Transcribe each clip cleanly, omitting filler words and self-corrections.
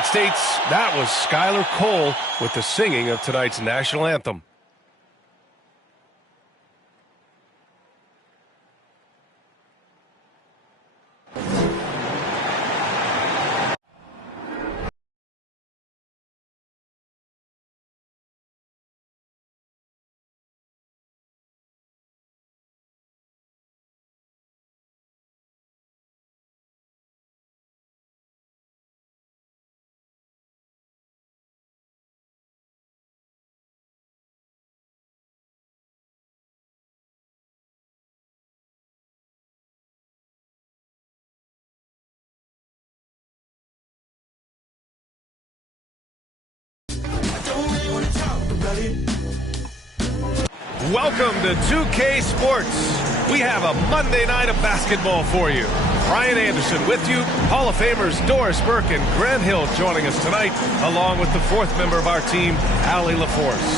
United States, that was Skylar Cole with the singing of tonight's national anthem. Welcome to 2K Sports. We have a Monday night of basketball for you. Brian Anderson with you, Hall of Famers Doris Burke and Grant Hill joining us tonight, along with the fourth member of our team, Allie LaForce.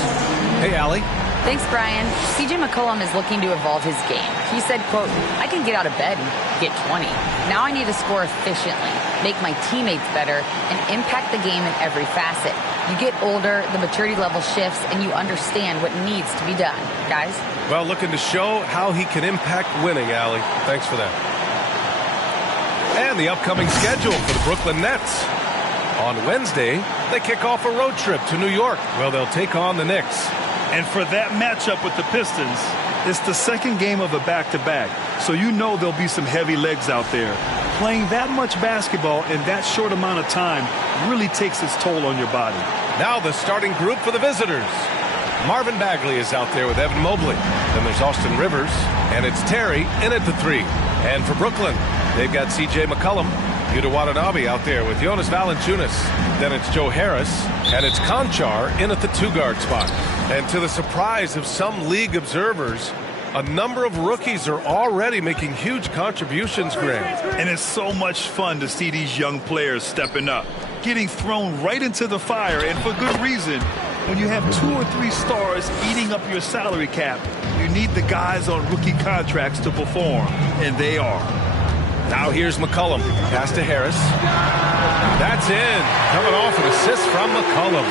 Hey, Allie. Thanks, Brian. CJ McCollum is looking to evolve his game. He said, quote, I can get out of bed and get 20. Now I need to score efficiently, make my teammates better, and impact the game in every facet. You get older, the maturity level shifts, and you understand what needs to be done. Guys? Well, looking to show how he can impact winning, Allie. Thanks for that. And the upcoming schedule for the Brooklyn Nets. On Wednesday, they kick off a road trip to New York. Well, they'll take on the Knicks. And for that matchup with the Pistons, it's the second game of a back-to-back. So you know there'll be some heavy legs out there. Playing that much basketball in that short amount of time really takes its toll on your body. Now the starting group for the visitors. Marvin Bagley is out there with Evan Mobley. Then there's Austin Rivers, and it's Terry in at the 3. And for Brooklyn, they've got C.J. McCollum, Yuta Watanabe out there with Jonas Valanciunas. Then it's Joe Harris, and it's Conchar in at the 2-guard spot. And to the surprise of some league observers, a number of rookies are already making huge contributions, Grant. And it's so much fun to see these young players stepping up, getting thrown right into the fire, and for good reason. When you have 2 or 3 stars eating up your salary cap, you need the guys on rookie contracts to perform, and they are. Now here's McCollum. Pass to Harris. That's in. Coming off an assist from McCollum.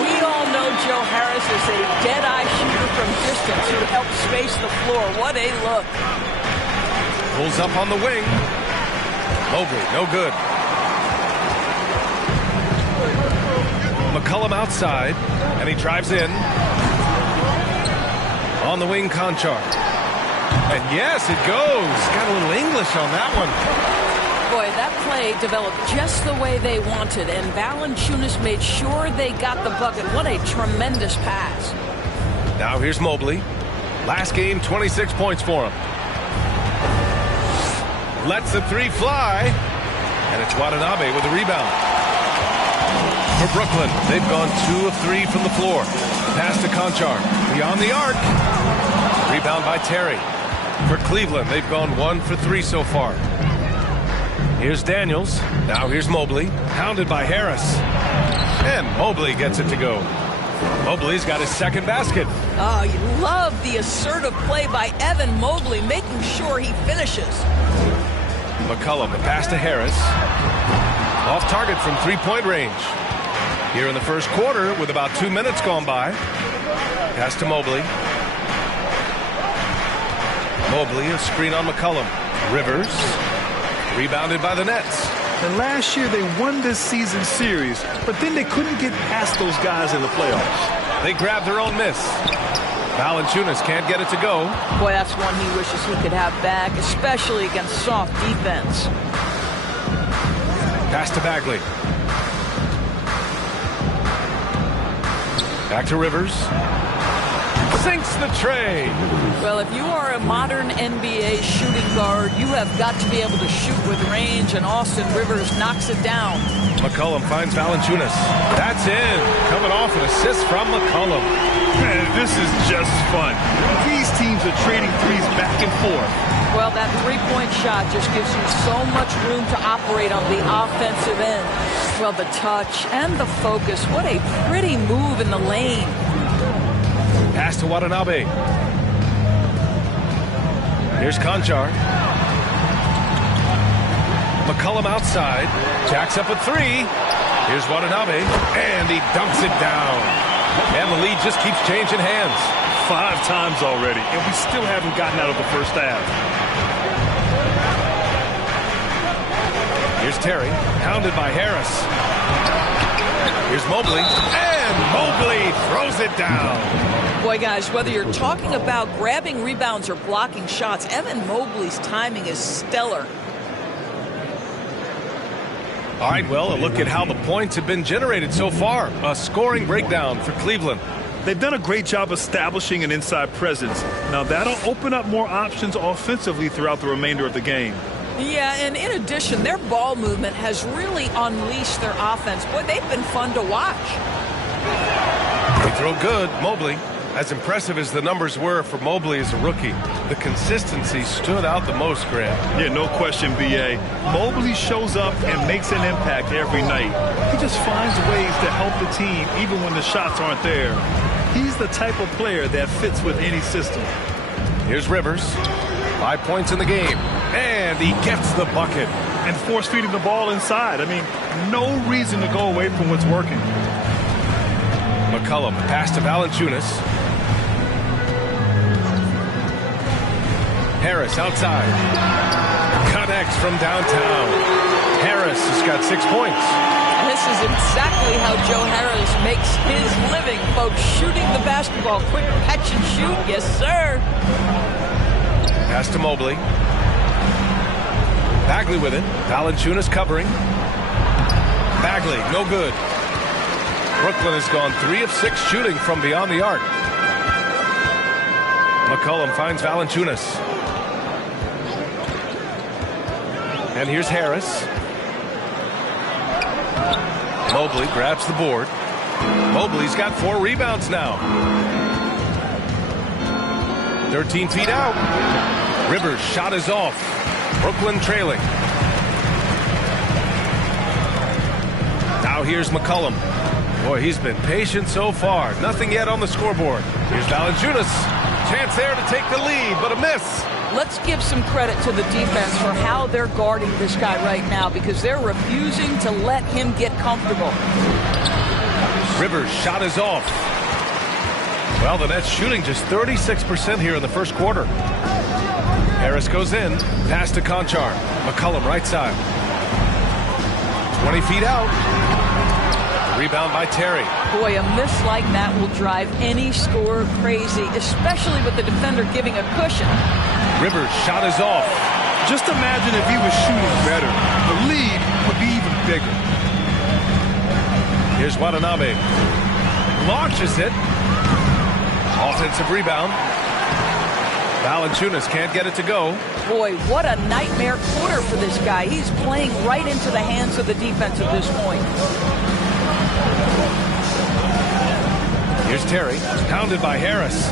We all know Joe Harris is a dead-eye shooter from distance who helps space the floor. What a look. Pulls up on the wing. Mobley, no good. McCollum outside, and he drives in. On the wing, Conchar. And yes, it goes. Got a little English on that one. Boy, that play developed just the way they wanted, and Valanciunas made sure they got the bucket. What a tremendous pass. Now here's Mobley. Last game, 26 points for him. Lets the 3 fly, and it's Watanabe with a rebound. For Brooklyn, they've gone 2 of 3 from the floor. Pass to Conchar. Beyond the arc. Rebound by Terry. For Cleveland, they've gone 1 for 3 so far. Here's Daniels. Now here's Mobley. Hounded by Harris. And Mobley gets it to go. Mobley's got his second basket. Oh, you love the assertive play by Evan Mobley, making sure he finishes. McCollum, the pass to Harris. Off target from 3-point range. Here in the first quarter with about 2 minutes gone by. Pass to Mobley. Mobley, a screen on McCollum. Rivers, rebounded by the Nets. And last year they won this season series, but then they couldn't get past those guys in the playoffs. They grabbed their own miss. Valanciunas can't get it to go. Boy, that's one he wishes he could have back, especially against soft defense. Pass to Bagley. Back to Rivers. Sinks the tray. Well, if you are a modern NBA shooting guard, you have got to be able to shoot with range, and Austin Rivers knocks it down. McCollum finds Valanciunas. That's in. Coming off an assist from McCollum. Man, this is just fun. These teams are trading threes back and forth. Well, that three-point shot just gives you so much room to operate on the offensive end. Well, the touch and the focus. What a pretty move in the lane. Pass to Watanabe. Here's Conchar. McCollum outside. Jacks up a 3. Here's Watanabe, and he dunks it down. And the lead just keeps changing hands. 5 times already, and we still haven't gotten out of the first half. Here's Terry, pounded by Harris. Here's Mobley, and Mobley throws it down. Boy, guys, whether you're talking about grabbing rebounds or blocking shots, Evan Mobley's timing is stellar. All right, well, a look at how the points have been generated so far. A scoring breakdown for Cleveland. They've done a great job establishing an inside presence. Now, that'll open up more options offensively throughout the remainder of the game. Yeah, and in addition, their ball movement has really unleashed their offense. Boy, they've been fun to watch. They throw good, Mobley. As impressive as the numbers were for Mobley as a rookie, the consistency stood out the most, Grant. Yeah, no question, B.A. Mobley shows up and makes an impact every night. He just finds ways to help the team even when the shots aren't there. He's the type of player that fits with any system. Here's Rivers. 5 points in the game. And he gets the bucket. And force-feeding the ball inside. I mean, no reason to go away from what's working. McCollum, pass to Valanciunas. Harris outside. Connects from downtown. Harris has got 6 points. This is exactly how Joe Harris makes his living, folks. Shooting the basketball. Quick catch and shoot. Yes, sir. Pass to Mobley. Bagley with it. Valanciunas covering. Bagley, no good. Brooklyn has gone 3 of 6 shooting from beyond the arc. McCollum finds Valanciunas. And here's Harris. Mobley grabs the board. Mobley's got 4 rebounds now. 13 feet out. Rivers' shot is off. Brooklyn trailing. Now here's McCollum. Boy, he's been patient so far. Nothing yet on the scoreboard. Here's Valanciunas. Chance there to take the lead, but a miss. Let's give some credit to the defense for how they're guarding this guy right now, because they're refusing to let him get comfortable. Rivers' shot is off. Well, the Nets shooting just 36% here in the first quarter. Harris goes in. Pass to Conchar. McCollum right side. 20 feet out. Rebound by Terry. Boy, a miss like that will drive any scorer crazy, especially with the defender giving a cushion. Rivers' shot is off. Just imagine if he was shooting better. The lead would be even bigger. Here's Watanabe. Launches it. Offensive rebound. Valanciunas can't get it to go. Boy, what a nightmare quarter for this guy. He's playing right into the hands of the defense at this point. Here's Terry, pounded by Harris.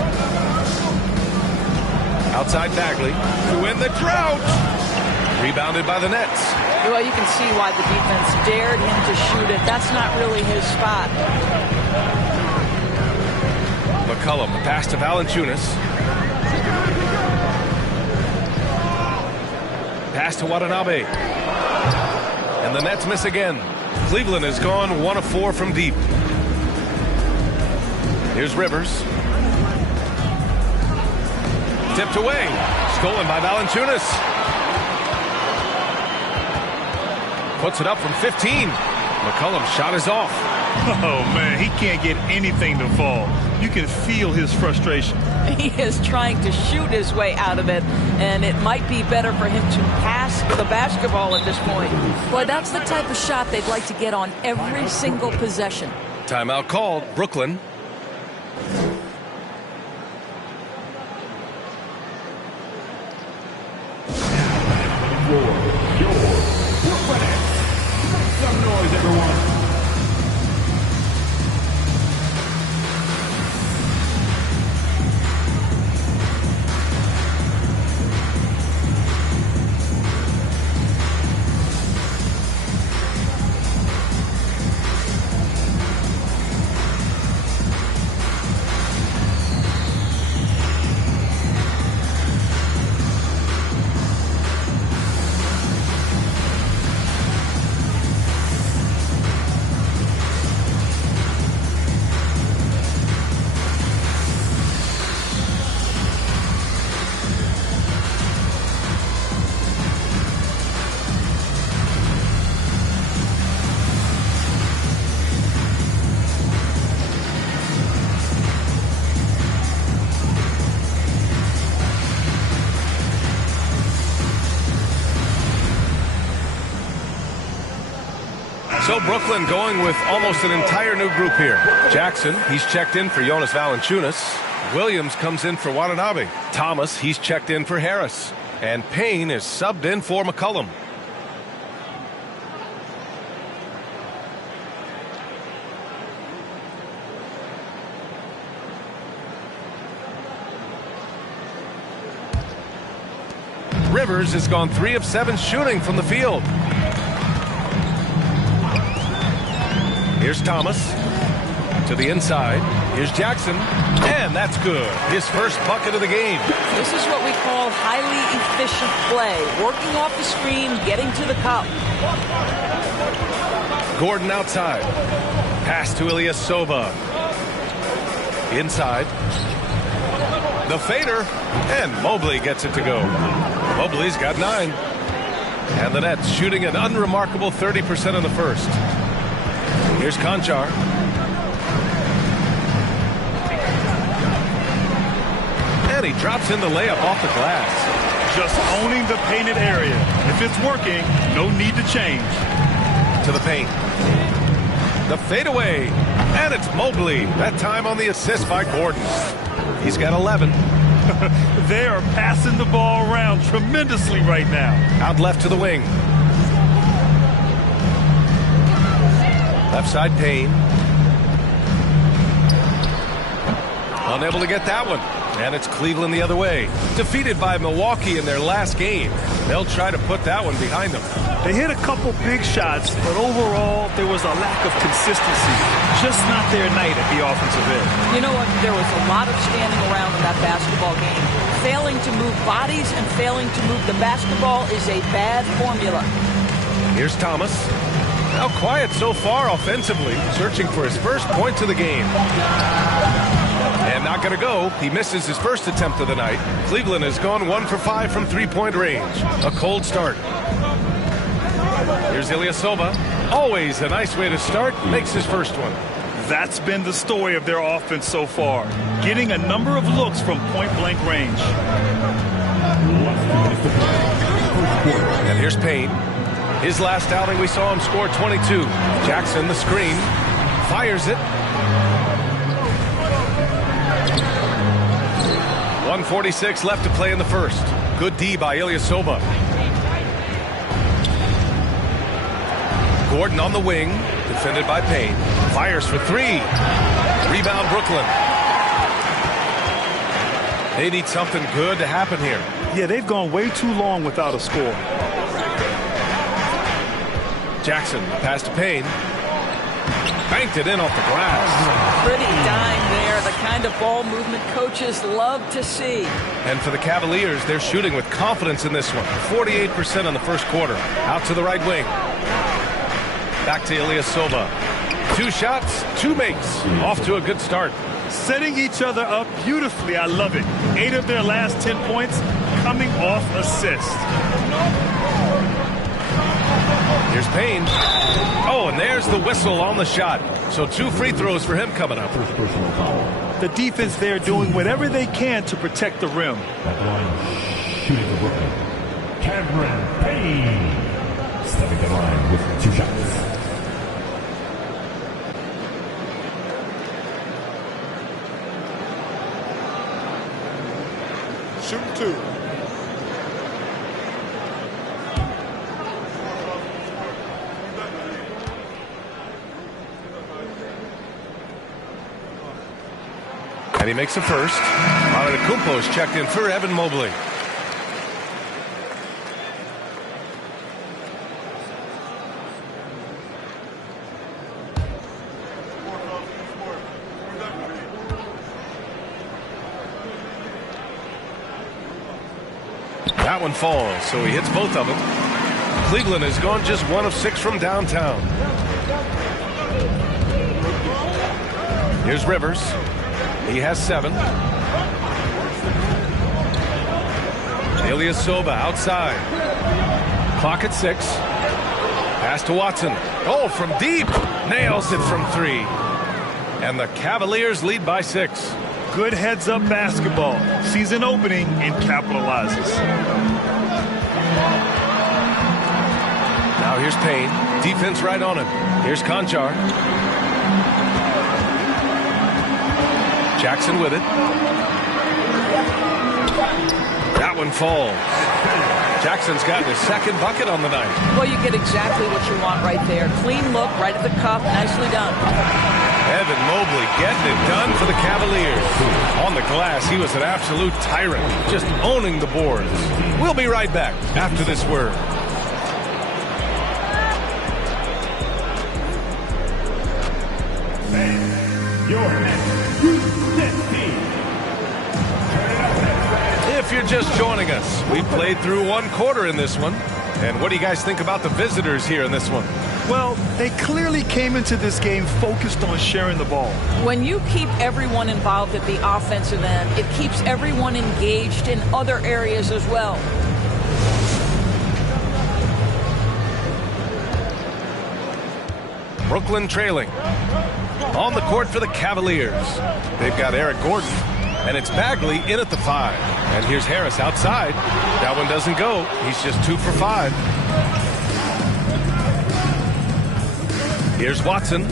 Outside Bagley, to win the drought. Rebounded by the Nets. Well, you can see why the defense dared him to shoot it. That's not really his spot. McCollum, pass to Valanciunas. Pass to Watanabe. And the Nets miss again. Cleveland has gone 1 of 4 from deep. Here's Rivers. Tipped away. Stolen by Valanciunas. Puts it up from 15. McCollum's shot is off. Oh, man, he can't get anything to fall. You can feel his frustration. He is trying to shoot his way out of it, and it might be better for him to pass the basketball at this point. Boy, that's the type of shot they'd like to get on every single possession. Timeout called. Brooklyn. Some noise, everyone. So Brooklyn going with almost an entire new group here. Jackson, he's checked in for Jonas Valanciunas. Williams comes in for Watanabe. Thomas, he's checked in for Harris. And Payne is subbed in for McCollum. Rivers has gone 3 of 7 shooting from the field. Here's Thomas to the inside. Here's Jackson, and that's good. His first bucket of the game. This is what we call highly efficient play. Working off the screen, getting to the cup. Gordon outside. Pass to Ilyasova. Inside. The fader, and Mobley gets it to go. Mobley's got 9. And the Nets shooting an unremarkable 30% in the first. Here's Konchar. And he drops in the layup off the glass. Just owning the painted area. If it's working, no need to change. To the paint. The fadeaway. And it's Mobley. That time on the assist by Gordon. He's got 11. They are passing the ball around tremendously right now. Out left to the wing. Left side Payne. Unable to get that one. And it's Cleveland the other way. Defeated by Milwaukee in their last game. They'll try to put that one behind them. They hit a couple big shots, but overall, there was a lack of consistency. Just not their night at the offensive end. You know what? There was a lot of standing around in that basketball game. Failing to move bodies and failing to move the basketball is a bad formula. Here's Thomas. Now quiet so far offensively, searching for his first points of the game. And not going to go. He misses his first attempt of the night. Cleveland has gone 1 for 5 from three-point range. A cold start. Here's Ilyasova. Always a nice way to start. Makes his first one. That's been the story of their offense so far. Getting a number of looks from point-blank range. And here's Payne. His last outing, we saw him score 22. Jackson, the screen. Fires it. 1:46 left to play in the first. Good D by Ilyasova. Gordon on the wing, defended by Payne. Fires for 3. Rebound Brooklyn. They need something good to happen here. Yeah, they've gone way too long without a score. Jackson, pass to Payne. Banked it in off the glass. Pretty dime there, the kind of ball movement coaches love to see. And for the Cavaliers, they're shooting with confidence in this one. 48% in the first quarter. Out to the right wing. Back to Ilyasova. 2 shots, 2 makes. Off to a good start. Setting each other up beautifully. I love it. 8 of their last 10 points coming off assists. Here's Payne. Oh, and there's the whistle on the shot. So 2 free throws for him coming up. The defense there doing whatever they can to protect the rim. Shooting for Brooklyn. Cameron Payne. Stepping the line with 2 shots. Shooting 2. And he makes a first. Antetokounmpo is checked in for Evan Mobley. That one falls, so he hits both of them. Cleveland has gone just 1 of 6 from downtown. Here's Rivers. He has 7. Ilyasova outside. Clock at 6. Pass to Watson. Oh, from deep. Nails it from 3. And the Cavaliers lead by 6. Good heads-up basketball. Sees an opening and capitalizes. Now here's Payne. Defense right on him. Here's Conchar. Jackson with it. That one falls. Jackson's gotten his second bucket on the night. Well, you get exactly what you want right there. Clean look, right at the cup. Nicely done. Evan Mobley getting it done for the Cavaliers. On the glass, he was an absolute tyrant, just owning the boards. We'll be right back after this word. Your next Houston team. If you're just joining us, we played through one quarter in this one. And what do you guys think about the visitors here in this one? Well, they clearly came into this game focused on sharing the ball. When you keep everyone involved at the offensive end, it keeps everyone engaged in other areas as well. Brooklyn trailing. On the court for the Cavaliers. They've got Eric Gordon. And it's Bagley in at the 5. And here's Harris outside. That one doesn't go. He's just 2 for 5. Here's Watson.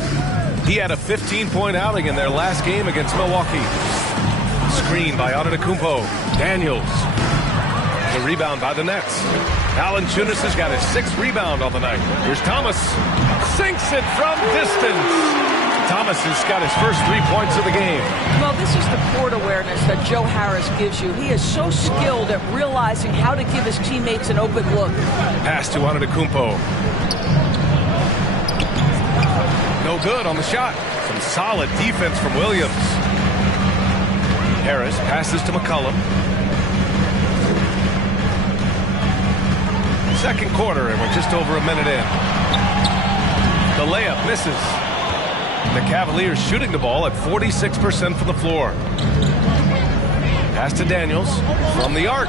He had a 15-point outing in their last game against Milwaukee. Screen by Antetokounmpo. Daniels. The rebound by the Nets. Valanciunas has got his 6th rebound on the night. Here's Thomas. Sinks it from distance. Thomas has got his first 3 points of the game. Well, this is the court awareness that Joe Harris gives you. He is so skilled at realizing how to give his teammates an open look. Pass to Antetokounmpo. No good on the shot. Some solid defense from Williams. Harris passes to McCollum. Second quarter, and we're just over a minute in. The layup misses. The Cavaliers shooting the ball at 46% from the floor. Pass to Daniels from the arc.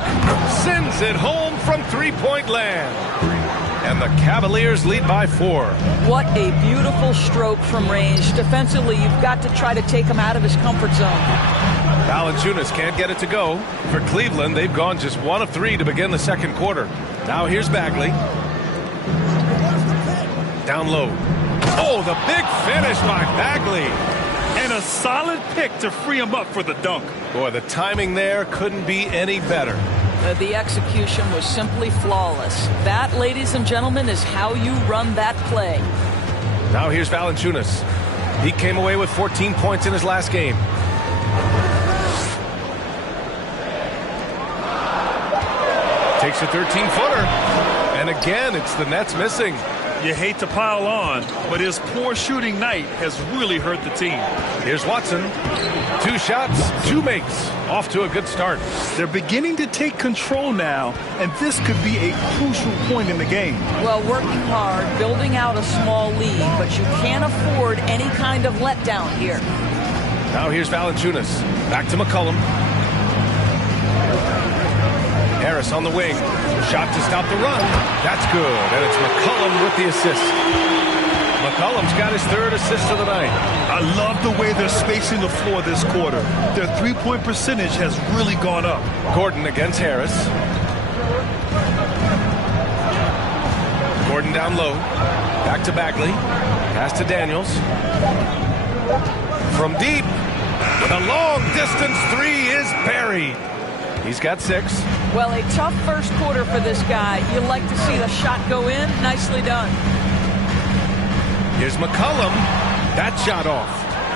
Sends it home from three-point land. And the Cavaliers lead by 4. What a beautiful stroke from range. Defensively, you've got to try to take him out of his comfort zone. Valanciunas can't get it to go. For Cleveland, they've gone just 1 of 3 to begin the second quarter. Now here's Bagley. Down low. Oh, the big finish by Bagley. And a solid pick to free him up for the dunk. Boy, the timing there couldn't be any better. The execution was simply flawless. That, ladies and gentlemen, is how you run that play. Now here's Valanciunas. He came away with 14 points in his last game. Takes a 13-footer. And again, it's the Nets missing. You hate to pile on, but his poor shooting night has really hurt the team. Here's Watson. 2 shots, 2 makes. Off to a good start. They're beginning to take control now, and this could be a crucial point in the game. Well, working hard, building out a small lead, but you can't afford any kind of letdown here. Now here's Valanciunas. Back to McCollum. Harris on the wing. Shot to stop the run. That's good. And it's McCollum with the assist. McCollum's got his 3rd assist of the night. I love the way they're spacing the floor this quarter. Their three-point percentage has really gone up. Gordon against Harris. Gordon down low. Back to Bagley. Pass to Daniels. From deep. The long distance 3 is buried. He's got 6. Well, a tough first quarter for this guy. You like to see the shot go in. Nicely done. Here's McCollum. That shot off.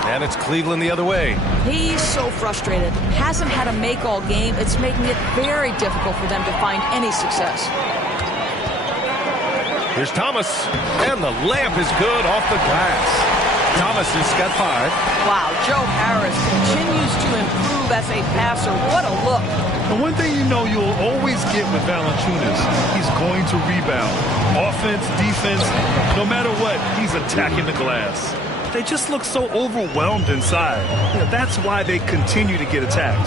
And it's Cleveland the other way. He's so frustrated. Hasn't had a make all game. It's making it very difficult for them to find any success. Here's Thomas. And the layup is good off the glass. Thomas has got 5. Wow, Joe Harris continues to improve as a passer. What a look. And one thing you know you'll always get with Valanciunas, he's going to rebound. Offense, defense, no matter what, he's attacking the glass. They just look so overwhelmed inside. That's why they continue to get attacked.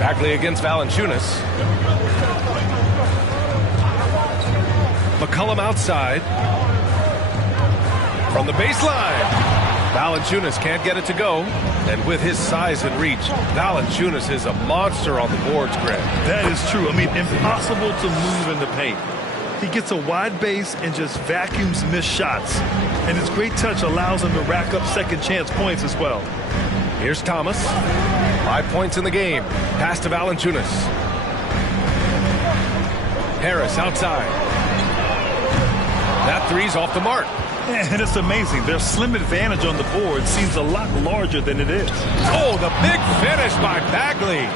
Bagley against Valanciunas. McCollum outside. From the baseline. Valanciunas can't get it to go. And with his size and reach, Valanciunas is a monster on the boards, Grant. That is true. I mean, impossible to move in the paint. He gets a wide base and just vacuums missed shots. And his great touch allows him to rack up second chance points as well. Here's Thomas. 5 points in the game. Pass to Valanciunas. Harris outside. That three's off the mark. And it's amazing. Their slim advantage on the board seems a lot larger than it is. Oh, the big finish by Bagley.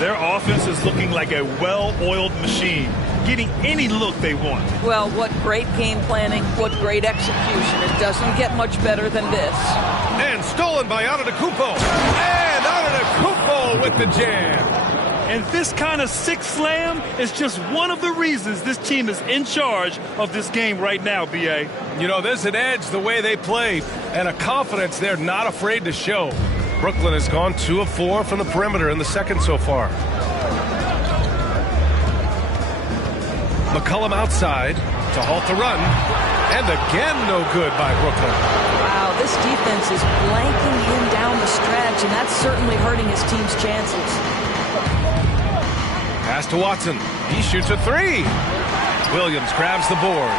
Their offense is looking like a well-oiled machine, getting any look they want. Well, what great game planning, what great execution. It doesn't get much better than this. And stolen by Antetokounmpo. And Antetokounmpo with the jam. And this kind of sick slam is just one of the reasons this team is in charge of this game right now, B.A. You know, there's an edge the way they play and a confidence they're not afraid to show. Brooklyn has gone 2 of 4 from the perimeter in the second so far. McCollum outside to halt the run. And again, no good by Brooklyn. Wow, this defense is blanking him down the stretch, and that's certainly hurting his team's chances. Pass to Watson. He shoots a 3. Williams grabs the board.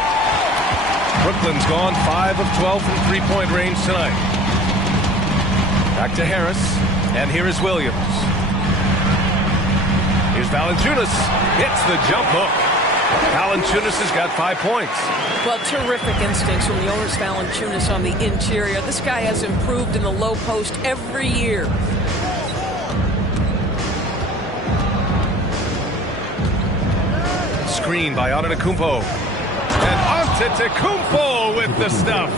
Brooklyn's gone 5 of 12 from three-point range tonight. Back to Harris. And here is Williams. Here's Valanciunas. Hits the jump hook. Valanciunas has got 5 points. Well, terrific instincts from Jonas Valanciunas on the interior. This guy has improved in the low post every year. Screen by Antetokounmpo. And Antetokounmpo with the stuff.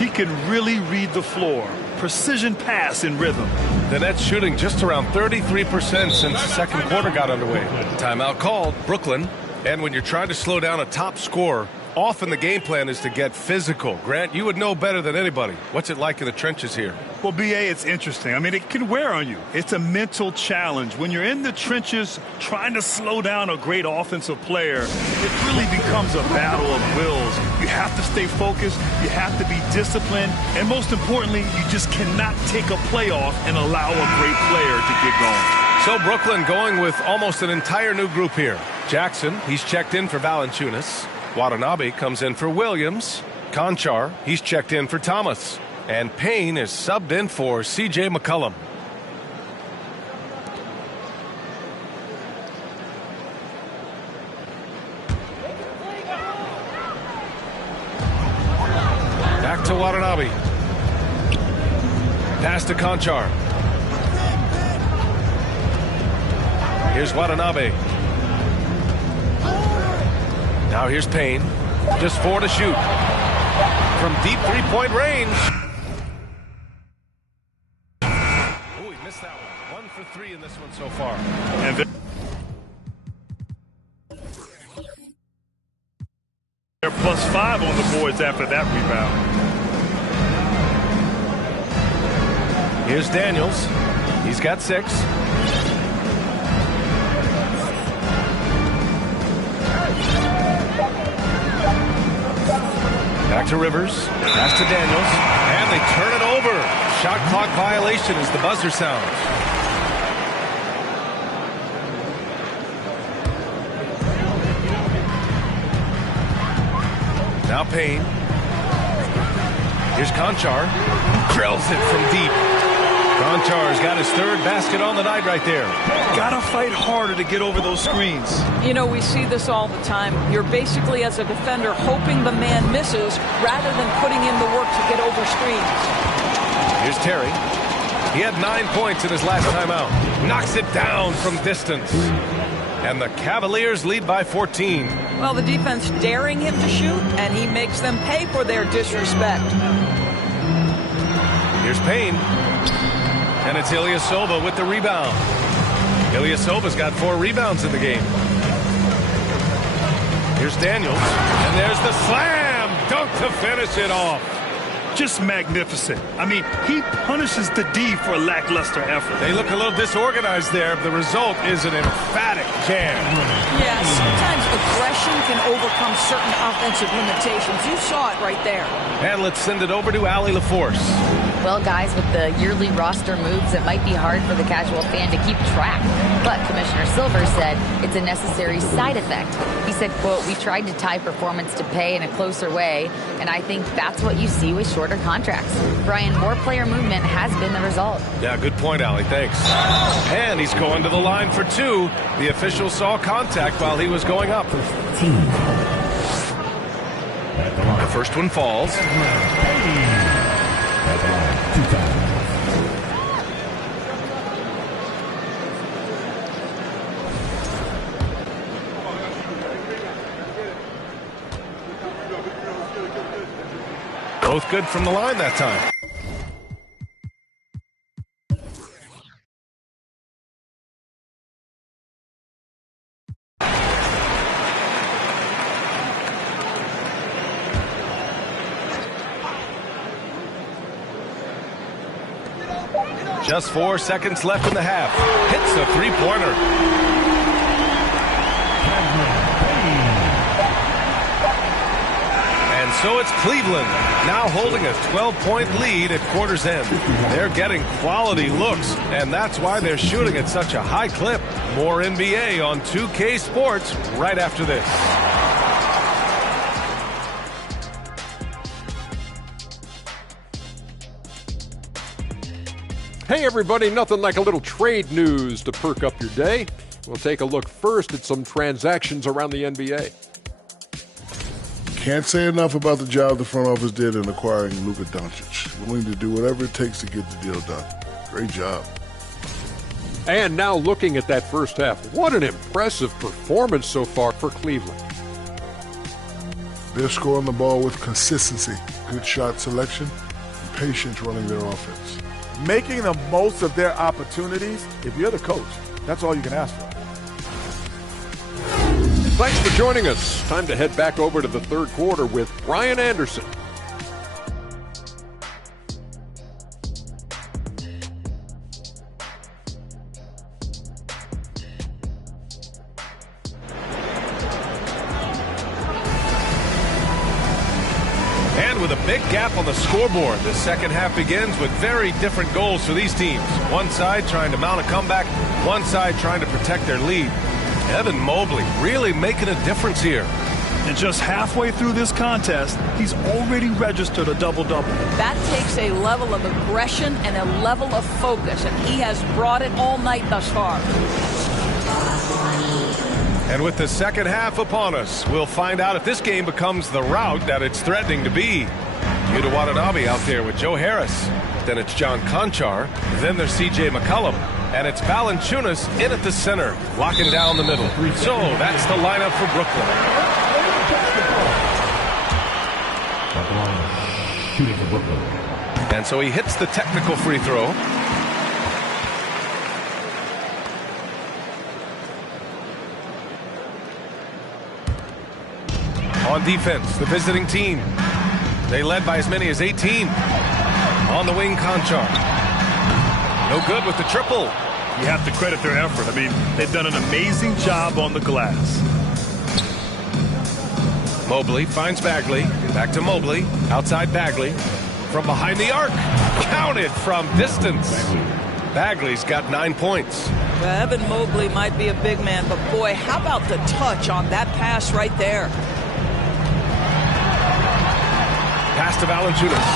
He can really read the floor. Precision pass in rhythm. The Nets shooting just around 33% since the second quarter got underway. Timeout called, Brooklyn. And when you're trying to slow down a top scorer, often the game plan is to get physical. Grant, you would know better than anybody. What's it like in the trenches here? Well, B.A., it's interesting. I mean, it can wear on you. It's a mental challenge. When you're in the trenches trying to slow down a great offensive player, it really becomes a battle of wills. You have to stay focused. You have to be disciplined. And most importantly, you just cannot take a play off and allow a great player to get going. So Brooklyn going with almost an entire new group here. Jackson, he's checked in for Valanciunas. Watanabe comes in for Williams. Conchar, he's checked in for Thomas. And Payne is subbed in for C.J. McCollum. Back to Watanabe. Pass to Conchar. Here's Watanabe. Now here's Payne. Just 4 to shoot. From deep three-point range. Oh, he missed that one. 1 for 3 in this one so far. And they're +5 on the boards after that rebound. Here's Daniels. He's got 6. Back to Rivers. Pass to Daniels. And they turn it over. Shot clock violation as the buzzer sounds. Now Payne. Here's Conchar. Drills it from deep. Conchar's got his 3rd basket on the night right there. Gotta fight harder to get over those screens. You know, we see this all the time. You're basically, as a defender, hoping the man misses rather than putting in the work to get over screens. Here's Terry. He had 9 points in his last time out. Knocks it down from distance. And the Cavaliers lead by 14. Well, the defense daring him to shoot, and he makes them pay for their disrespect. Here's Payne. And it's Ilyasova with the rebound. Ilyasova's got 4 rebounds in the game. Here's Daniels. And there's the slam dunk to finish it off. Just magnificent. I mean, he punishes the D for a lackluster effort. They look a little disorganized there. The result is an emphatic jam. Yeah, sometimes aggression can overcome certain offensive limitations. You saw it right there. And let's send it over to Allie LaForce. Well, guys, with the yearly roster moves, it might be hard for the casual fan to keep track. But Commissioner Silver said it's a necessary side effect. He said, quote, "We tried to tie performance to pay in a closer way, and I think that's what you see with shorter contracts." Brian, more player movement has been the result. Yeah, good point, Allie. Thanks. And he's going to the line for two. The official saw contact while he was going up. The first one falls. Both good from the line that time. Just 4 seconds left in the half. Hits a three-pointer. And so it's Cleveland, now holding a 12-point lead at quarter's end. They're getting quality looks, and that's why they're shooting at such a high clip. More NBA on 2K Sports right after this. Hey everybody, nothing like a little trade news to perk up your day. We'll take a look first at some transactions around the NBA. Can't say enough about the job the front office did in acquiring Luka Doncic. Willing to do whatever it takes to get the deal done. Great job. And now looking at that first half, what an impressive performance so far for Cleveland. They're scoring the ball with consistency, good shot selection, and patience running their offense. Making the most of their opportunities. If you're the coach, that's all you can ask for. Thanks for joining us. Time to head back over to the third quarter with Brian Anderson. With a big gap on the scoreboard, the second half begins with very different goals for these teams. One side trying to mount a comeback, one side trying to protect their lead. Evan Mobley really making a difference here. And just halfway through this contest, he's already registered a double-double. That takes a level of aggression and a level of focus, and he has brought it all night thus far. And with the second half upon us, we'll find out if this game becomes the rout that it's threatening to be. Yuta Watanabe out there with Joe Harris. Then it's John Conchar. Then there's C.J. McCollum. And it's Valanciunas in at the center, locking down the middle. So that's the lineup for Brooklyn. Shooting for Brooklyn. And so he hits the technical free throw. On defense, the visiting team. They led by as many as 18. On the wing, Conchar. No good with the triple. You have to credit their effort. I mean, they've done an amazing job on the glass. Mobley finds Bagley. Back to Mobley. Outside Bagley. From behind the arc. Counted from distance. Bagley's got 9 points. Well, Evan Mobley might be a big man, but boy, how about the touch on that pass right there? Pass to Valanciunas.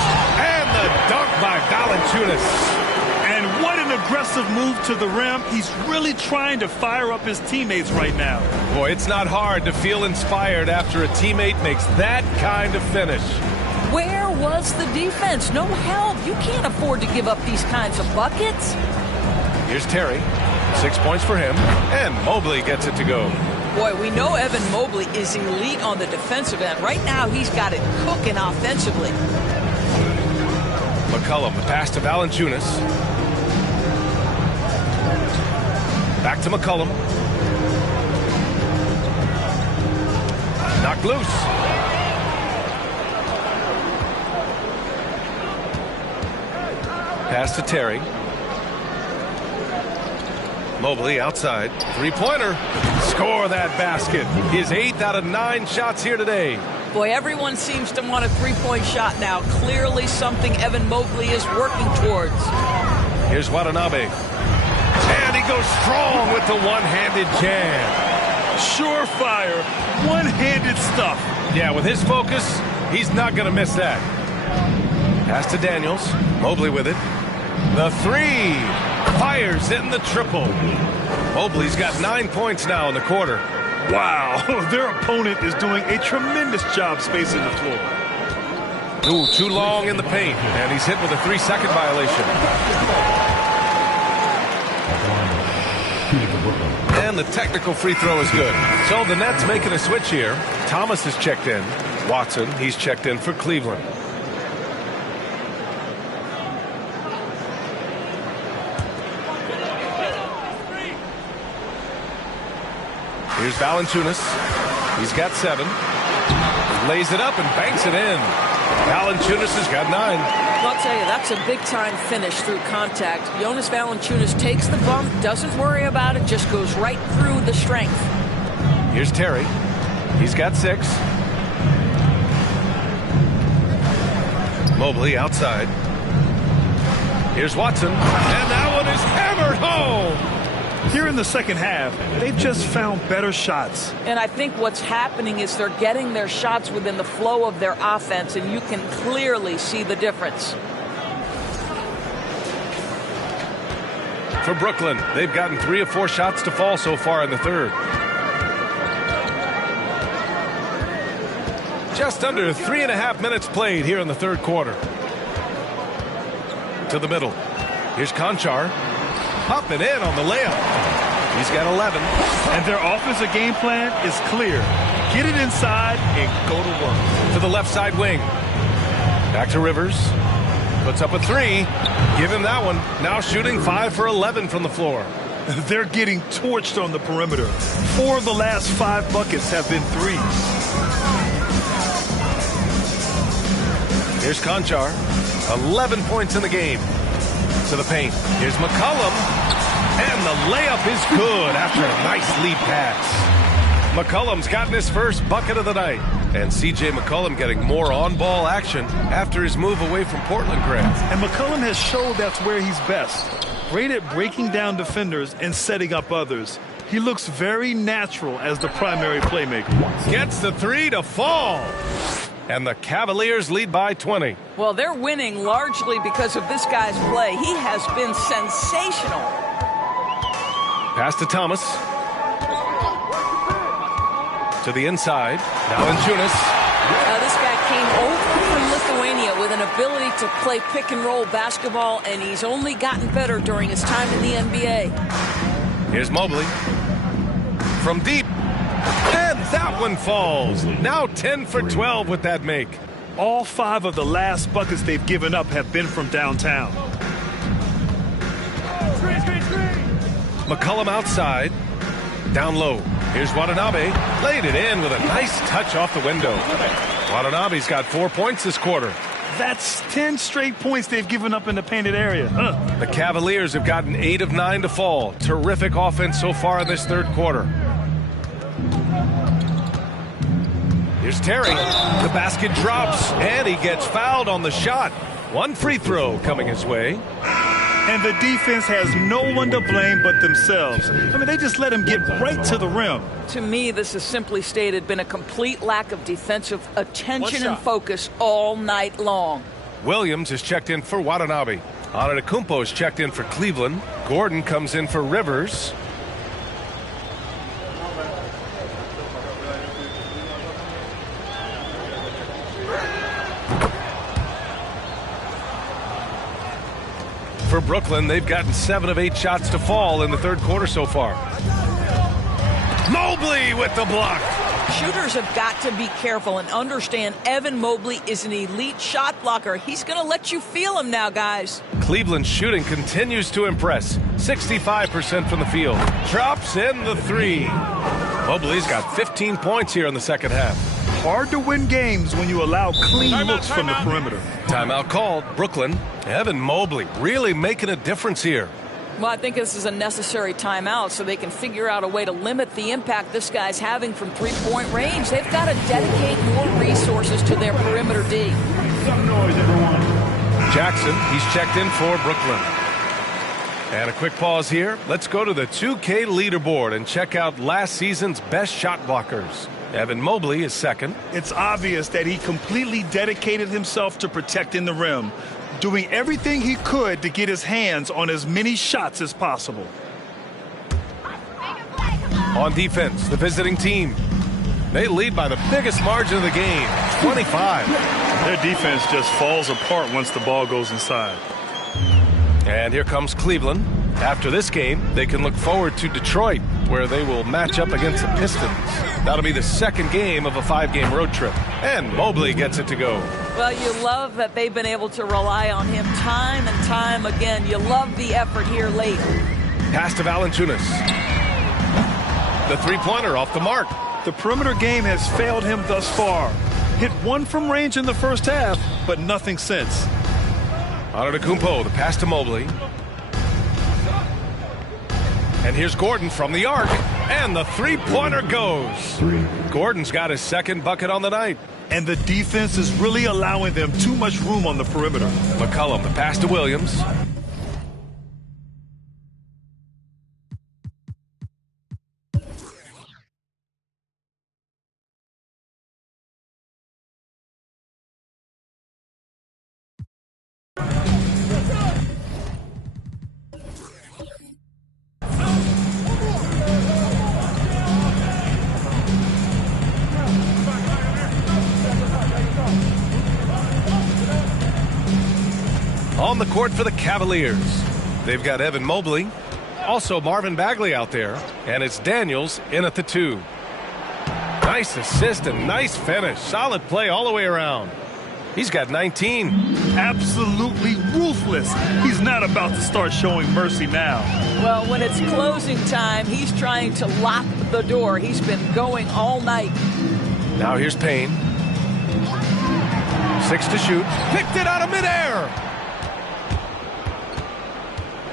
And the dunk by Valanciunas. And what an aggressive move to the rim. He's really trying to fire up his teammates right now. Boy, it's not hard to feel inspired after a teammate makes that kind of finish. Where was the defense? No help. You can't afford to give up these kinds of buckets. Here's Terry. 6 points for him. And Mobley gets it to go. Boy, we know Evan Mobley is elite on the defensive end. Right now, he's got it cooking offensively. McCollum, the pass to Valanciunas. Back to McCollum. Knocked loose. Pass to Terry. Mobley outside. Three-pointer. Score that basket. His 8th out of 9 shots here today. Boy, everyone seems to want a three-point shot now. Clearly something Evan Mobley is working towards. Here's Watanabe. And he goes strong with the one-handed jam. Surefire, one-handed stuff. Yeah, with his focus, he's not going to miss that. Pass to Daniels. Mobley with it. The three. Fires in the triple. Mobley's got 9 points now in the quarter. Wow, their opponent is doing a tremendous job spacing the floor. Ooh, too long in the paint, and he's hit with a 3-second violation. And the technical free throw is good. So the Nets making a switch here. Thomas is checked in. Watson, he's checked in for Cleveland. Here's Valanciunas. He's got 7. He lays it up and banks it in. Valanciunas has got 9. I'll tell you, that's a big-time finish through contact. Jonas Valanciunas takes the bump, doesn't worry about it, just goes right through the strength. Here's Terry. He's got 6. Mobley outside. Here's Watson. And that one is hammered home. Here in the second half, they've just found better shots. And I think what's happening is they're getting their shots within the flow of their offense, and you can clearly see the difference. For Brooklyn, they've gotten 3 of 4 shots to fall so far in the third. Just under 3.5 minutes played here in the third quarter. To the middle. Here's Conchar. Up and in on the layup. He's got 11. And their offensive game plan is clear. Get it inside and go to work. To the left side wing. Back to Rivers. Puts up a 3. Give him that one. Now shooting 5 for 11 from the floor. They're getting torched on the perimeter. 4 of the last 5 buckets have been threes. Here's Conchar. 11 points in the game. To the paint. Here's McCollum. And the layup is good after a nice lead pass. McCollum's gotten his first bucket of the night. And C.J. McCollum getting more on-ball action after his move away from Portland grads. And McCollum has showed that's where he's best. Great at breaking down defenders and setting up others. He looks very natural as the primary playmaker. Gets the 3 to fall. And the Cavaliers lead by 20. Well, they're winning largely because of this guy's play. He has been sensational. Pass to Thomas. To the inside. Valanciunas. This guy came over from Lithuania with an ability to play pick and roll basketball, and he's only gotten better during his time in the NBA. Here's Mobley. From deep. And that one falls. Now 10 for 12 with that make. All 5 of the last buckets they've given up have been from downtown. McCollum outside. Down low. Here's Watanabe. Laid it in with a nice touch off the window. Watanabe's got 4 points this quarter. That's 10 straight points they've given up in the painted area. The Cavaliers have gotten 8 of 9 to fall. Terrific offense so far in this third quarter. Here's Terry. The basket drops, and he gets fouled on the shot. 1 free throw coming his way. And the defense has no one to blame but themselves. I mean, they just let him get right to the rim. To me, this has simply stated been a complete lack of defensive attention and focus all night long. Williams is checked in for Watanabe. Antetokounmpo is checked in for Cleveland. Gordon comes in for Rivers. For Brooklyn, they've gotten 7 of 8 shots to fall in the third quarter so far. Mobley with the block. Shooters have got to be careful and understand Evan Mobley is an elite shot blocker. He's going to let you feel him now, guys. Cleveland's shooting continues to impress. 65% from the field. Drops in the 3. Mobley's got 15 points here in the second half. Hard to win games when you allow clean looks from the perimeter. Timeout called. Brooklyn. Evan Mobley really making a difference here. Well, I think this is a necessary timeout so they can figure out a way to limit the impact this guy's having from three-point range. They've got to dedicate more resources to their perimeter D. Some noise, everyone. Jackson, he's checked in for Brooklyn. And a quick pause here. Let's go to the 2K leaderboard and check out last season's best shot blockers. Evan Mobley is second. It's obvious that he completely dedicated himself to protecting the rim, doing everything he could to get his hands on as many shots as possible. On defense, the visiting team. They lead by the biggest margin of the game, 25. Their defense just falls apart once the ball goes inside. And here comes Cleveland. After this game, they can look forward to Detroit, where they will match up against the Pistons. That'll be the second game of a 5-game road trip. And Mobley gets it to go. Well, you love that they've been able to rely on him time and time again. You love the effort here late. Pass to Valanciunas. The three-pointer off the mark. The perimeter game has failed him thus far. Hit one from range in the first half, but nothing since. Antetokounmpo, the pass to Mobley. And here's Gordon from the arc. And the three-pointer goes. Gordon's got his second bucket on the night. And the defense is really allowing them too much room on the perimeter. McCollum, the pass to Williams. On the court for the Cavaliers, they've got Evan Mobley, also Marvin Bagley out there, and it's Daniels in at the 2. Nice assist and nice finish. Solid play all the way around. He's got 19. Absolutely ruthless. He's not about to start showing mercy now. Well, when it's closing time, he's trying to lock the door. He's been going all night. Now here's Payne. 6 to shoot. Picked it out of midair.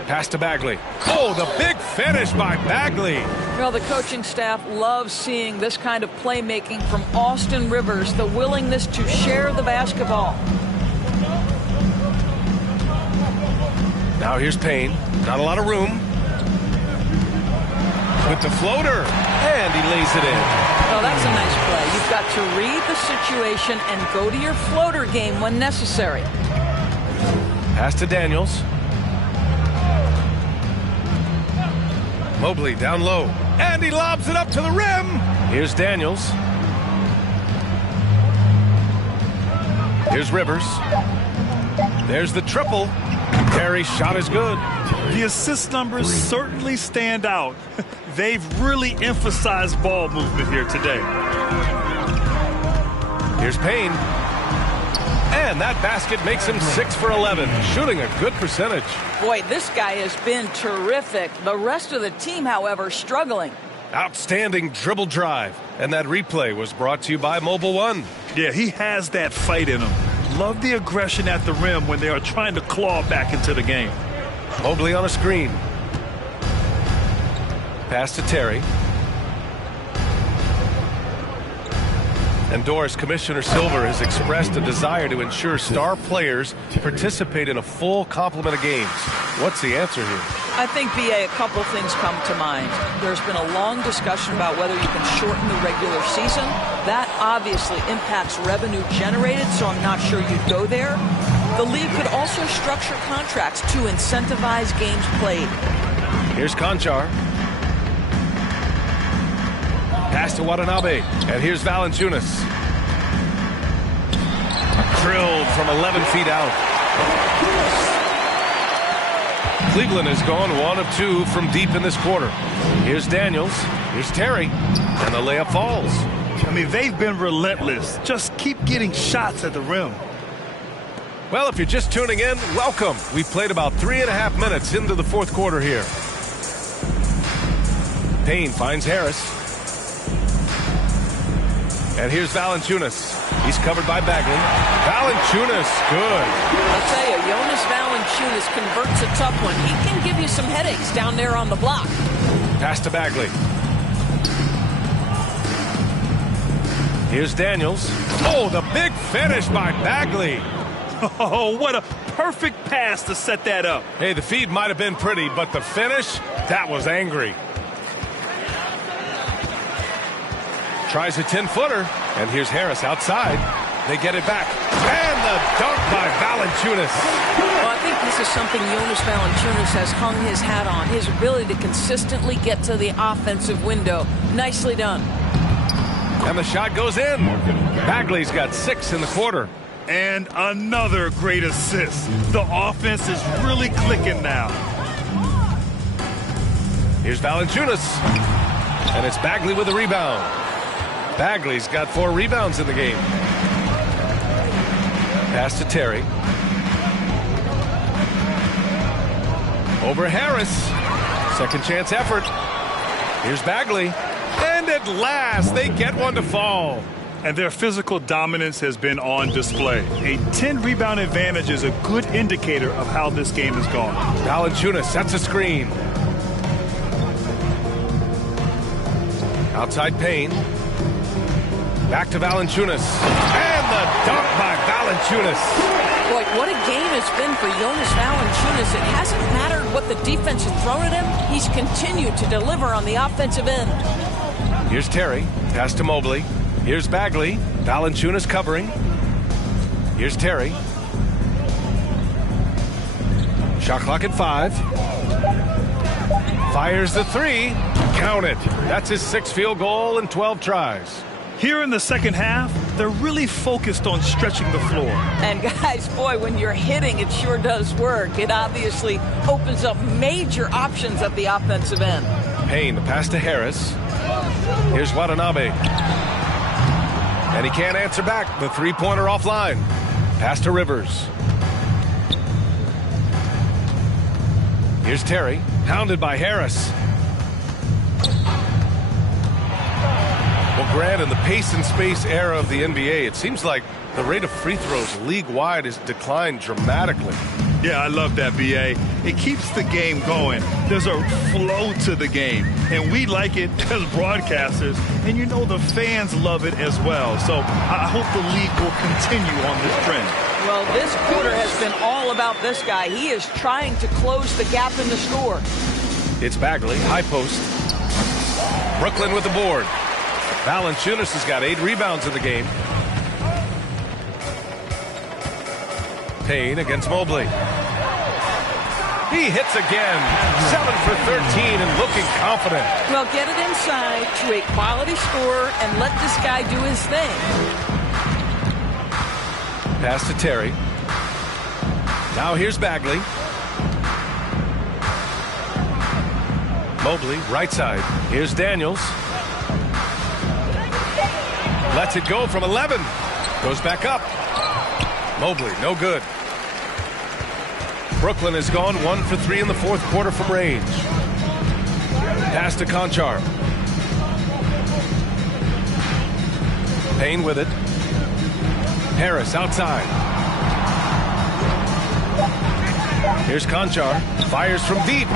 Pass to Bagley. Oh, the big finish by Bagley. Well, the coaching staff loves seeing this kind of playmaking from Austin Rivers, the willingness to share the basketball. Now here's Payne. Not a lot of room. With the floater. And he lays it in. Oh, that's a nice play. You've got to read the situation and go to your floater game when necessary. Pass to Daniels. Mobley down low. And he lobs it up to the rim. Here's Daniels. Here's Rivers. There's the triple. Terry's shot is good. The assist numbers certainly stand out. They've really emphasized ball movement here today. Here's Payne. And that basket makes him 6 for 11, shooting a good percentage. Boy, this guy has been terrific. The rest of the team, however, struggling. Outstanding dribble drive. And that replay was brought to you by Mobile One. Yeah, he has that fight in him. Love the aggression at the rim when they are trying to claw back into the game. Mobley on a screen. Pass to Terry. And Doris, Commissioner Silver has expressed a desire to ensure star players participate in a full complement of games. What's the answer here? I think, B.A., a couple things come to mind. There's been a long discussion about whether you can shorten the regular season. That obviously impacts revenue generated, so I'm not sure you'd go there. The league could also structure contracts to incentivize games played. Here's Conchar. Pass to Watanabe. And here's Valanciunas. Drilled from 11 feet out. Cleveland has gone 1 of 2 from deep in this quarter. Here's Daniels. Here's Terry. And the layup falls. I mean, they've been relentless. Just keep getting shots at the rim. Well, if you're just tuning in, welcome. We've played about 3.5 minutes into the fourth quarter here. Payne finds Harris. And here's Valanciunas. He's covered by Bagley. Valanciunas, good. I'll tell you, Jonas Valanciunas converts a tough one. He can give you some headaches down there on the block. Pass to Bagley. Here's Daniels. Oh, the big finish by Bagley. Oh, what a perfect pass to set that up. Hey, the feed might have been pretty, but the finish, that was angry. Tries a 10-footer, and here's Harris outside. They get it back. And the dunk by Valanciunas. Well, I think this is something Jonas Valanciunas has hung his hat on, his ability to consistently get to the offensive window. Nicely done. And the shot goes in. Bagley's got 6 in the quarter. And another great assist. The offense is really clicking now. Here's Valanciunas. And it's Bagley with a rebound. Bagley's got 4 rebounds in the game. Pass to Terry. Over Harris. Second chance effort. Here's Bagley. And at last, they get one to fall. And their physical dominance has been on display. A 10-rebound advantage is a good indicator of how this game has gone. Valanciunas sets a screen. Outside Payne. Back to Valanciunas. And the dunk by Valanciunas. Boy, what a game it's been for Jonas Valanciunas. It hasn't mattered what the defense has thrown at him. He's continued to deliver on the offensive end. Here's Terry. Pass to Mobley. Here's Bagley. Valanciunas covering. Here's Terry. Shot clock at 5. Fires the 3. Count it. That's his 6th field goal in 12 tries. Here in the second half, they're really focused on stretching the floor. And guys, boy, when you're hitting, it sure does work. It obviously opens up major options at the offensive end. Payne, the pass to Harris. Here's Watanabe. And he can't answer back. The 3-pointer offline. Pass to Rivers. Here's Terry. Pounded by Harris. Well, Grant, in the pace and space era of the NBA, it seems like the rate of free throws league-wide has declined dramatically. Yeah, I love that, B.A. It keeps the game going. There's a flow to the game, and we like it as broadcasters, and you know the fans love it as well. So I hope the league will continue on this trend. Well, this quarter has been all about this guy. He is trying to close the gap in the score. It's Bagley, high post. Brooklyn with the board. Valanciunas has got 8 rebounds in the game. Payne against Mobley. He hits again. 7 for 13 and looking confident. Well, get it inside to a quality scorer and let this guy do his thing. Pass to Terry. Now here's Bagley. Mobley, right side. Here's Daniels. Lets it go from 11. Goes back up. Mobley, no good. Brooklyn has gone 1 for 3 in the 4th quarter from range. Pass to Conchar. Payne with it. Harris outside. Here's Conchar. Fires from deep.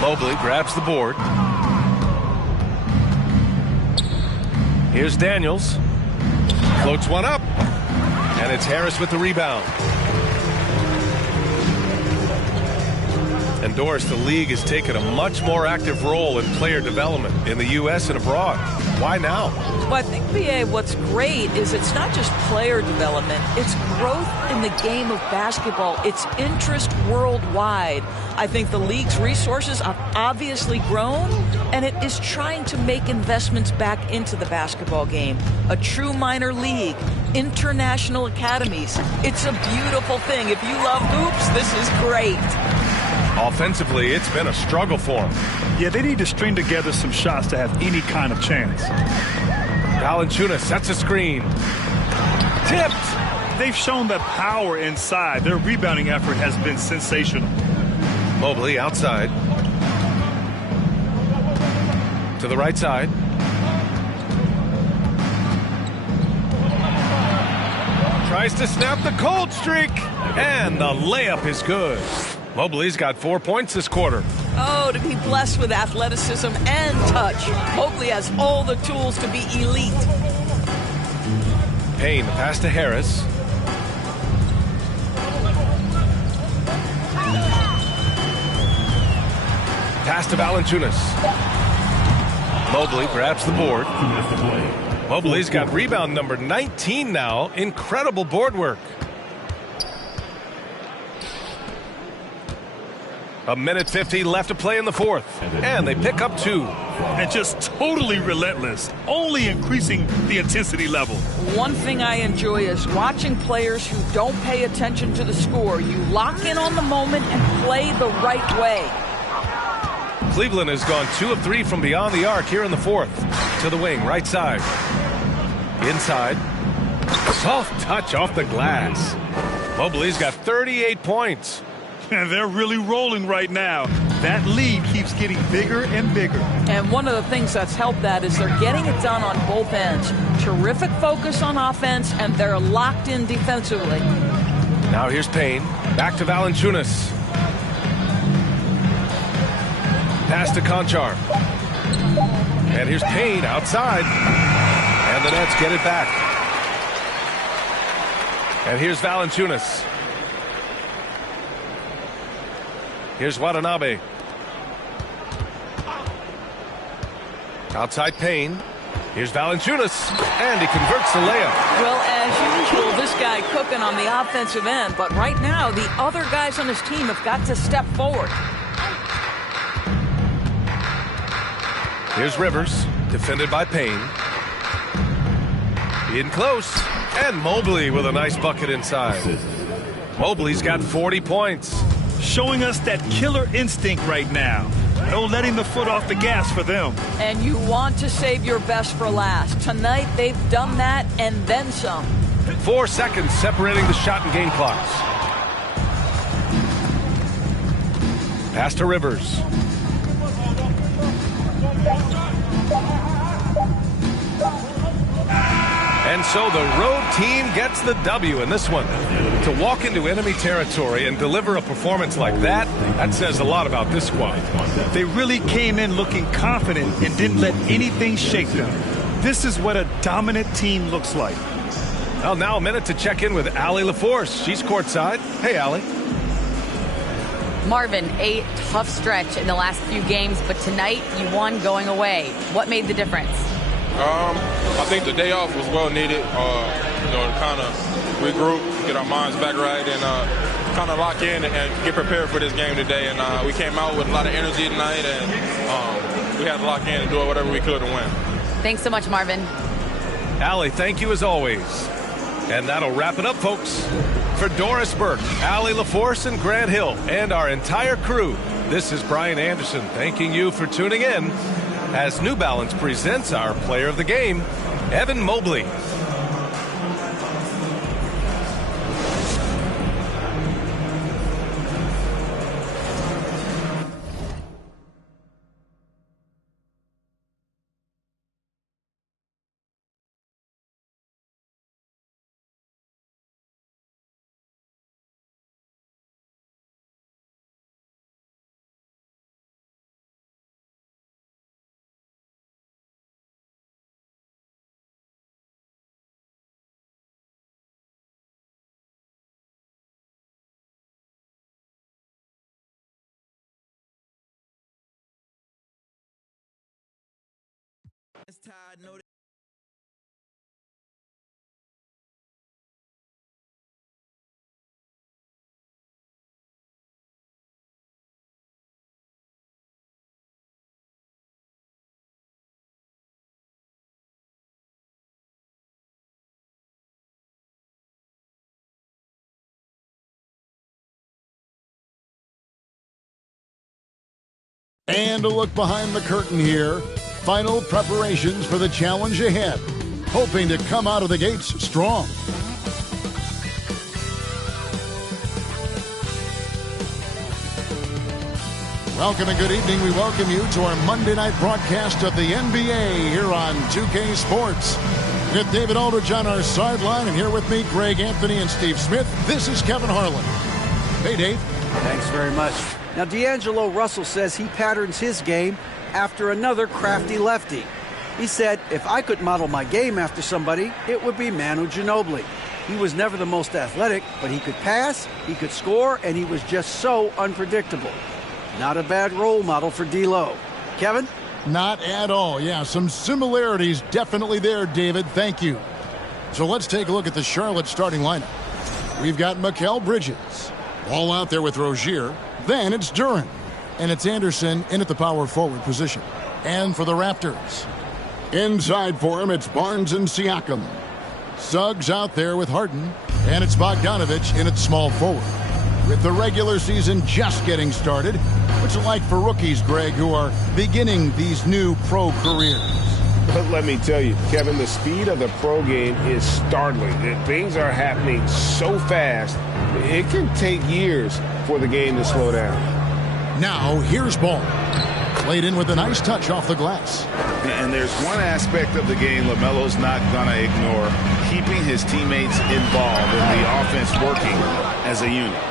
Mobley grabs the board. Here's Daniels. Floats one up. And it's Harris with the rebound. And Doris, the league has taken a much more active role in player development in the U.S. and abroad. Why now? Well, I think, B.A., what's great is it's not just player development. It's growth in the game of basketball. It's interest worldwide. I think the league's resources have obviously grown, and it is trying to make investments back into the basketball game. A true minor league, international academies. It's a beautiful thing. If you love hoops, this is great. Offensively, it's been a struggle for them. Yeah, they need to string together some shots to have any kind of chance. Valanciunas sets a screen. Tipped. They've shown that power inside. Their rebounding effort has been sensational. Mobley outside. To the right side. tries to snap the cold streak, and the layup is good. Mobley's got 4 points this quarter. Oh, to be blessed with athleticism and touch. Mobley has all the tools to be elite. Payne, the pass to Harris. Pass to Valanciunas. Mobley grabs the board. Mobley's got rebound number 19 now. Incredible board work. A minute 50 left to play in the fourth. And they pick up 2. And just totally relentless, only increasing the intensity level. One thing I enjoy is watching players who don't pay attention to the score. You lock in on the moment and play the right way. Cleveland has gone 2 of 3 from beyond the arc here in the fourth. To the wing, right side. Inside. Soft touch off the glass. Mobley's got 38 points. And they're really rolling right now. That lead keeps getting bigger and bigger. And one of the things that's helped that is they're getting it done on both ends. Terrific focus on offense, and they're locked in defensively. Now here's Payne. Back to Valanciunas. Pass to Conchar. And here's Payne outside. And the Nets get it back. And here's Valanciunas. Here's Watanabe. Outside Payne. Here's Valanciunas. And he converts the layup. Well, as usual, this guy cooking on the offensive end. But right now, the other guys on his team have got to step forward. Here's Rivers. Defended by Payne. In close. And Mobley with a nice bucket inside. Mobley's got 40 points. Showing us that killer instinct right now. No letting the foot off the gas for them. And you want to save your best for last. Tonight, they've done that and then some. 4 seconds separating the shot and game clocks. Pass to Rivers. And so the road team gets the W in this one. To walk into enemy territory and deliver a performance like that, that says a lot about this squad. They really came in looking confident and didn't let anything shake them. This is what a dominant team looks like. Well, now a minute to check in with Allie LaForce. She's courtside. Hey, Allie. Marvin, a tough stretch in the last few games, but tonight you won going away. What made the difference? I think the day off was well needed, to kind of regroup, get our minds back right, and kind of lock in and get prepared for this game today. And we came out with a lot of energy tonight, and we had to lock in and do whatever we could to win. Thanks so much, Marvin. Allie, thank you as always. And that'll wrap it up, folks. For Doris Burke, Allie LaForce, and Grant Hill, and our entire crew, this is Brian Anderson thanking you for tuning in as New Balance presents our player of the game, Evan Mobley. And a look behind the curtain here. Final preparations for the challenge ahead. Hoping to come out of the gates strong. Welcome and good evening. We welcome you to our Monday night broadcast of the NBA here on 2K Sports. With David Aldridge on our sideline, and here with me, Greg Anthony and Steve Smith, this is Kevin Harlan. Hey, Dave. Thanks very much. Now, D'Angelo Russell says he patterns his game after another crafty lefty. He said, if I could model my game after somebody, it would be Manu Ginobili. He was never the most athletic, but he could pass, he could score, and he was just so unpredictable. Not a bad role model for D'Lo. Kevin? Not at all. Yeah, some similarities definitely there, David. Thank you. So let's take a look at the Charlotte starting lineup. We've got Mikal Bridges. Ball out there with Rozier. Then it's Duren. And it's Anderson in at the power forward position. And for the Raptors, inside for him, it's Barnes and Siakam. Suggs out there with Harden. And it's Bogdanovich in at small forward. With the regular season just getting started, what's it like for rookies, Greg, who are beginning these new pro careers? But let me tell you, Kevin, the speed of the pro game is startling. Things are happening so fast, it can take years for the game to slow down. Now, here's Ball. Played in with a nice touch off the glass. And there's one aspect of the game LaMelo's not going to ignore, keeping his teammates involved in the offense working as a unit.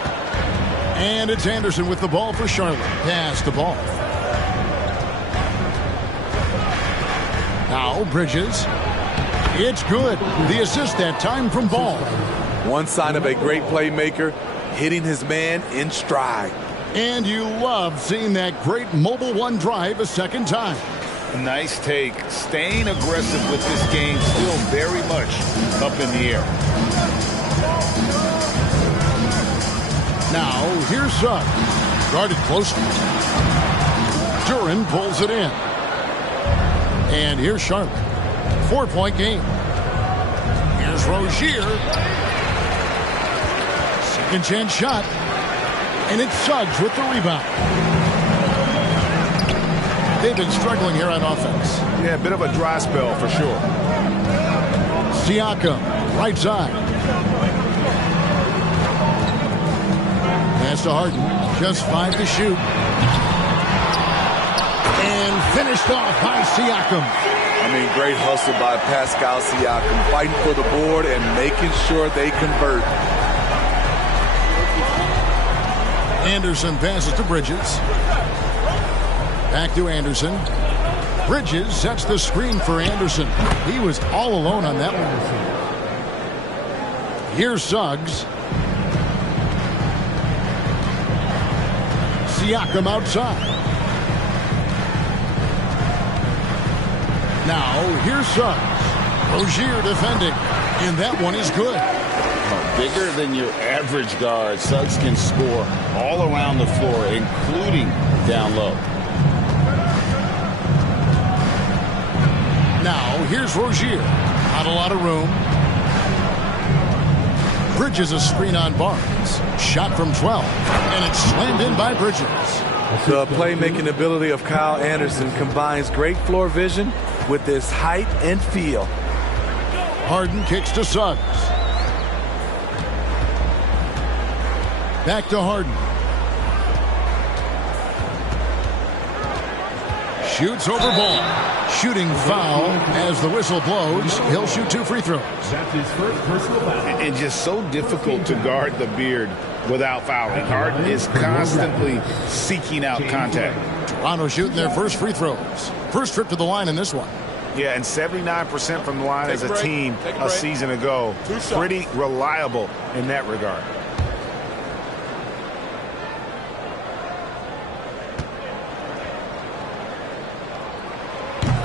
And it's Anderson with the ball for Charlotte. Pass the ball. Now Bridges. It's good. The assist that time from Ball. One sign of a great playmaker, hitting his man in stride. And you love seeing that great mobile one drive a second time. Nice take. Staying aggressive with this game, still very much up in the air. Now, here's Suggs. Guarded closely. Duren pulls it in. And here's Charlotte. 4-point game. Here's Rozier. Second chance shot. And it's Suggs with the rebound. They've been struggling here on offense. Yeah, a bit of a dry spell for sure. Siakam, right side. Pass to Harden. Just 5 to shoot. And finished off by Siakam. I mean, great hustle by Pascal Siakam, fighting for the board and making sure they convert. Anderson passes to Bridges. Back to Anderson. Bridges sets the screen for Anderson. He was all alone on that one. Here's Suggs. Siakam outside. Now, here's Suggs. Rozier defending. And that one is good. Bigger than your average guard, Suggs can score all around the floor, including down low. Now, here's Rozier. Not a lot of room. Bridges a screen on Barnes. Shot from 12. And it's slammed in by Bridges. The playmaking ability of Kyle Anderson combines great floor vision with his height and feel. Harden kicks to Suggs. Back to Harden. Shoots over Ball. Shooting foul as the whistle blows. He'll shoot 2 free throws. That's his first personal foul. And just so difficult to guard the beard without fouling. Harden is constantly seeking out contact. Toronto shooting their first free throws. First trip to the line in this one. Yeah, and 79% from the line as a team a season ago. Pretty reliable in that regard.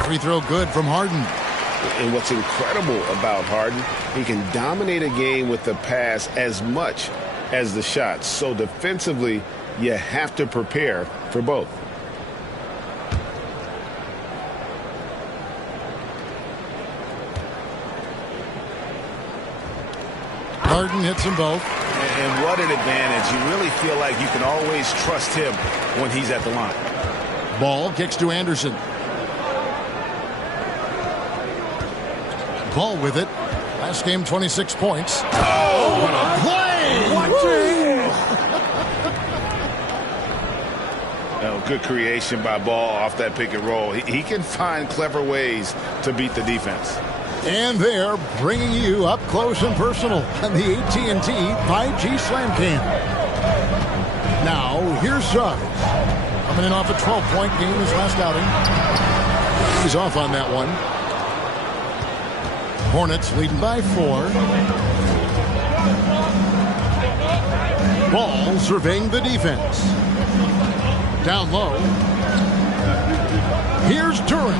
Free throw good from Harden. And what's incredible about Harden, he can dominate a game with the pass as much as the shots. So defensively, you have to prepare for both. Harden hits them both. And what an advantage. You really feel like you can always trust him when he's at the line. Ball kicks to Anderson. Ball with it. Last game, 26 points. Oh, what a play! Good creation by Ball off that pick and roll. He can find clever ways to beat the defense. And they're bringing you up close and personal on the AT&T 5G Slam Cam. Now, here's Suggs. Coming in off a 12-point game his last outing. He's off on that one. Hornets leading by 4. Ball surveying the defense. Down low. Here's Duran.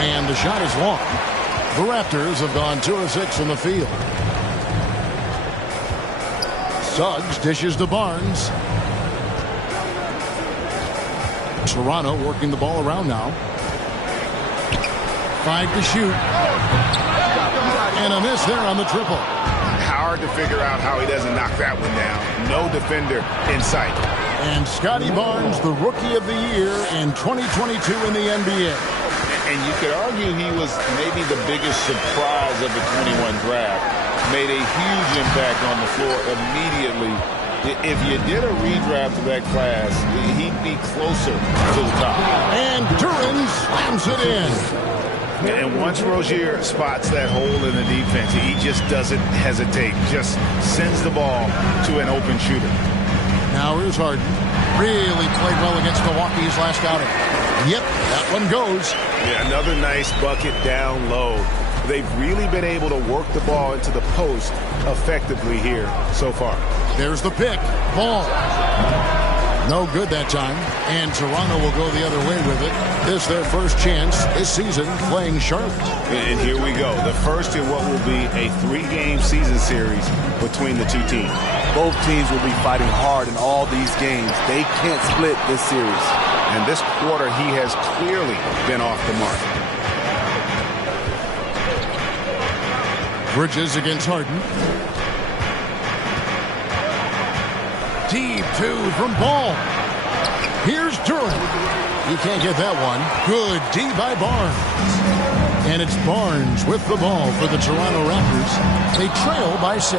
And the shot is long. The Raptors have gone 2 of 6 from the field. Suggs dishes to Barnes. Toronto working the ball around now. 5 to shoot. And a miss there on the triple. Hard to figure out how he doesn't knock that one down. No defender in sight. And Scotty Barnes, the Rookie of the Year in 2022 in the NBA. And you could argue he was maybe the biggest surprise of the 21 draft. Made a huge impact on the floor immediately. If you did a redraft of that class, he'd be closer to the top. And Duran slams it in. And once Rozier spots that hole in the defense, he just doesn't hesitate. Just sends the ball to an open shooter. Now here's Harden. Really played well against Milwaukee's last outing. Yep, that one goes. Yeah, another nice bucket down low. They've really been able to work the ball into the post effectively here so far. There's the pick. Ball. No good that time. And Toronto will go the other way with it. This their first chance this season playing Charlotte. And here we go. The first in what will be a 3-game season series between the two teams. Both teams will be fighting hard in all these games. They can't split this series. And this quarter, he has clearly been off the mark. Bridges against Harden. Deep 2 from Ball. Here's Duran. He can't get that one. Good D by Barnes. And it's Barnes with the ball for the Toronto Raptors. They trail by 6.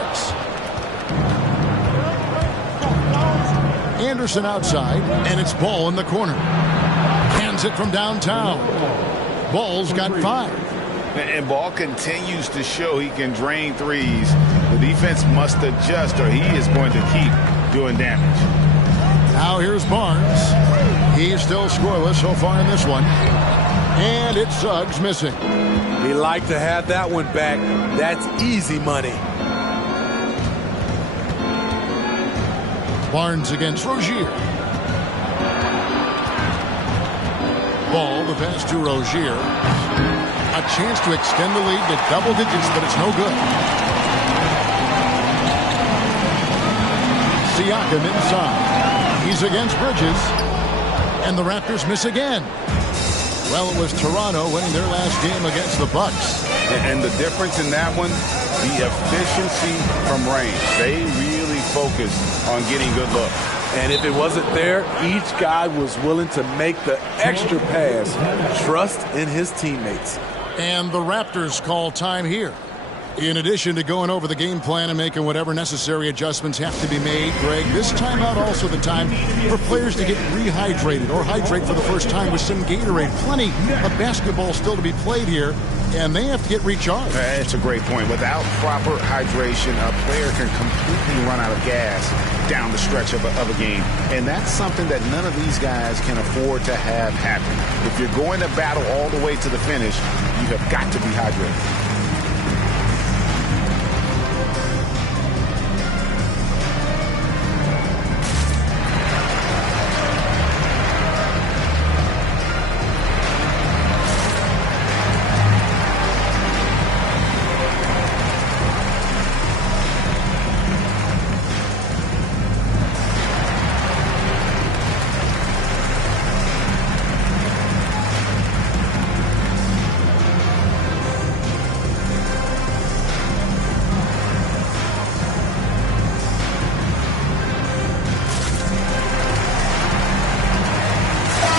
Anderson outside, and it's Ball in the corner. Hands it from downtown. Ball's got 5. And Ball continues to show he can drain threes. The defense must adjust or he is going to keep doing damage. Now here's Barnes. He's still scoreless so far in this one. And it's Suggs missing. He like to have that one back. That's easy money. Barnes against Rozier. Ball, the pass to Rozier. A chance to extend the lead to double digits, but it's no good. Siakam inside. He's against Bridges. And the Raptors miss again. Well, it was Toronto winning their last game against the Bucks. And the difference in that one, the efficiency from range. They really focused on getting good looks. And if it wasn't there, each guy was willing to make the extra pass. Trust in his teammates. And the Raptors call time here. In addition to going over the game plan and making whatever necessary adjustments have to be made, Greg, this timeout also the time for players to get rehydrated or hydrate for the first time with some Gatorade. Plenty of basketball still to be played here, and they have to get recharged. That's a great point. Without proper hydration, a player can completely run out of gas down the stretch of a game. And that's something that none of these guys can afford to have happen. If you're going to battle all the way to the finish, you have got to be hydrated.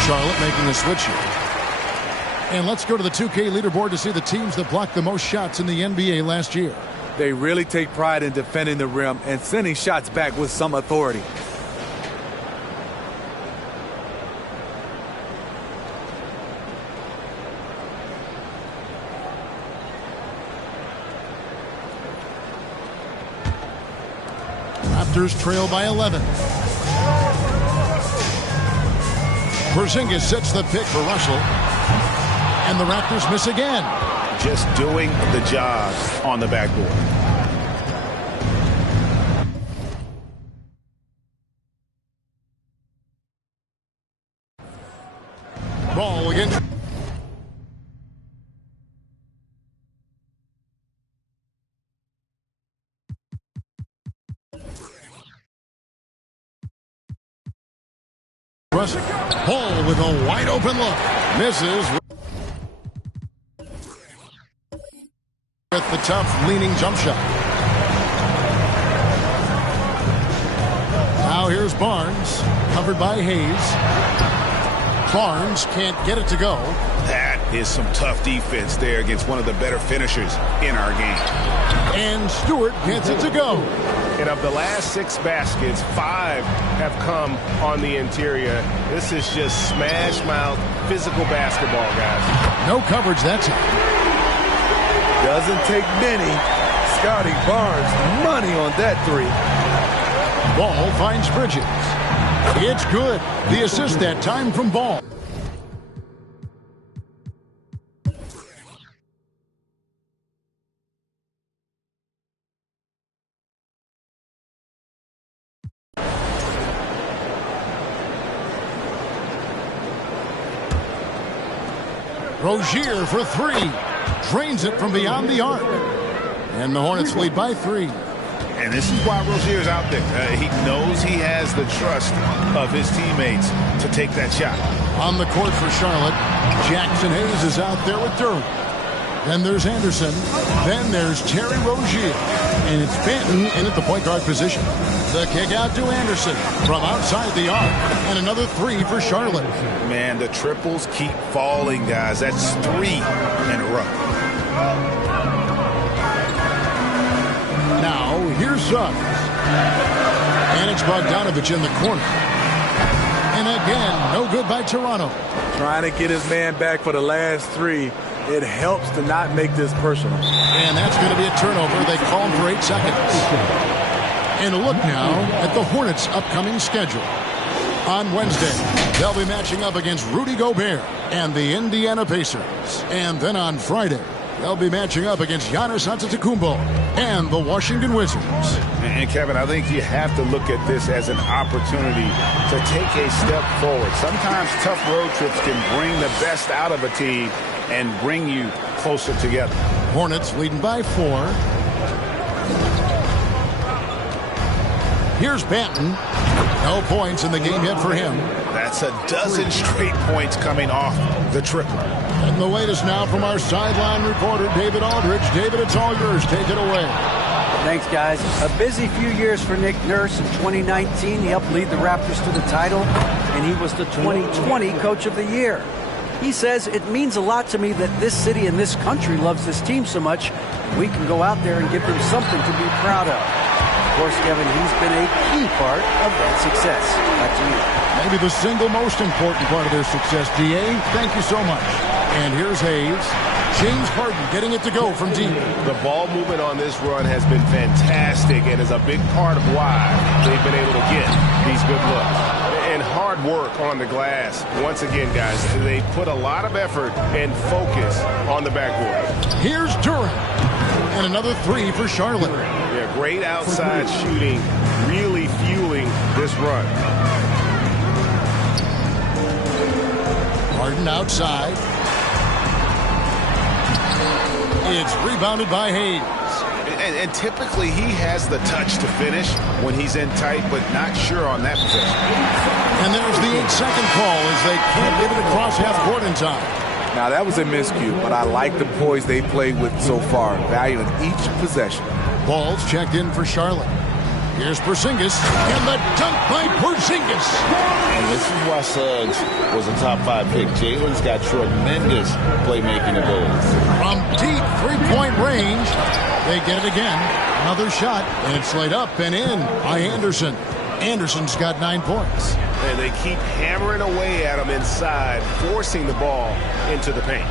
Charlotte making a switch here. And let's go to the 2K leaderboard to see the teams that blocked the most shots in the NBA last year. They really take pride in defending the rim and sending shots back with some authority. Raptors trail by 11. Porzingis sets the pick for Russell. And the Raptors miss again. Just doing the job on the backboard. Ball again. Russell. Ball with a wide open look. Misses. With the tough leaning jump shot. Now here's Barnes. Covered by Hayes. Barnes can't get it to go. That is some tough defense there against one of the better finishers in our game. And Stewart gets it to go. And of the last 6 baskets, 5 have come on the interior. This is just smash mouth physical basketball, guys. No coverage that time. Doesn't take many. Scotty Barnes, money on that 3. Ball finds Bridges. It's good. The assist that time from Ball. Rozier for 3. Drains it from beyond the arc. And the Hornets lead by 3. And this is why Rozier's out there. He knows he has the trust of his teammates to take that shot. On the court for Charlotte, Jackson Hayes is out there with Durham. Then there's Anderson. Then there's Terry Rozier. And it's Benton in at the point guard position. The kick out to Anderson from outside the arc. And another 3 for Charlotte. Man, the triples keep falling, guys. That's 3 in a row. Now, here's Suggs. And it's Bogdanovich in the corner. And again, no good by Toronto. Trying to get his man back for the last 3. It helps to not make this personal. And that's going to be a turnover. They call him for 8 seconds. And a look now at the Hornets' upcoming schedule. On Wednesday, they'll be matching up against Rudy Gobert and the Indiana Pacers. And then on Friday, they'll be matching up against Giannis Antetokounmpo and the Washington Wizards. And Kevin, I think you have to look at this as an opportunity to take a step forward. Sometimes tough road trips can bring the best out of a team and bring you closer together. Hornets leading by 4. Here's Banton. No points in the game yet for him. That's a dozen straight points coming off the triple. And the latest now from our sideline reporter, David Aldridge. David, it's all yours. Take it away. Thanks, guys. A busy few years for Nick Nurse. In 2019, he helped lead the Raptors to the title, and he was the 2020 Coach of the Year. He says, it means a lot to me that this city and this country loves this team so much. We can go out there and give them something to be proud of. Of course, Kevin, he's been a key part of that success. Back to you. Maybe the single most important part of their success, D.A. Thank you so much. And here's Hayes. James Harden getting it to go from deep. The ball movement on this run has been fantastic and is a big part of why they've been able to get these good looks. And hard work on the glass. Once again, guys, they put a lot of effort and focus on the backboard. Here's Durant. And another 3 for Charlotte. Yeah, great outside shooting, really fueling this run. Harden outside. It's rebounded by Hayes. And typically he has the touch to finish when he's in tight, but not sure on that possession. And there's the 8-second call as they can't get it across half court in time. Now, that was a miscue, but I like the poise they played with so far, valuing each possession. Ball's checked in for Charlotte. Here's Porzingis, and the dunk by Porzingis. And this is why Suggs was a top 5 pick. Jalen's got tremendous playmaking abilities. From deep three-point range, they get it again. Another shot, and it's laid up and in by Anderson. Anderson's got 9 points. And they keep hammering away at him inside, forcing the ball into the paint.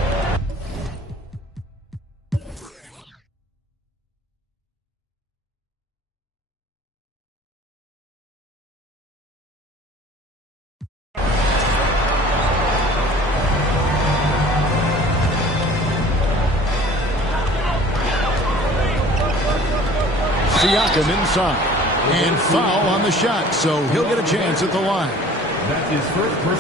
Siakam inside. And foul on the shot, so he'll get a chance at the line.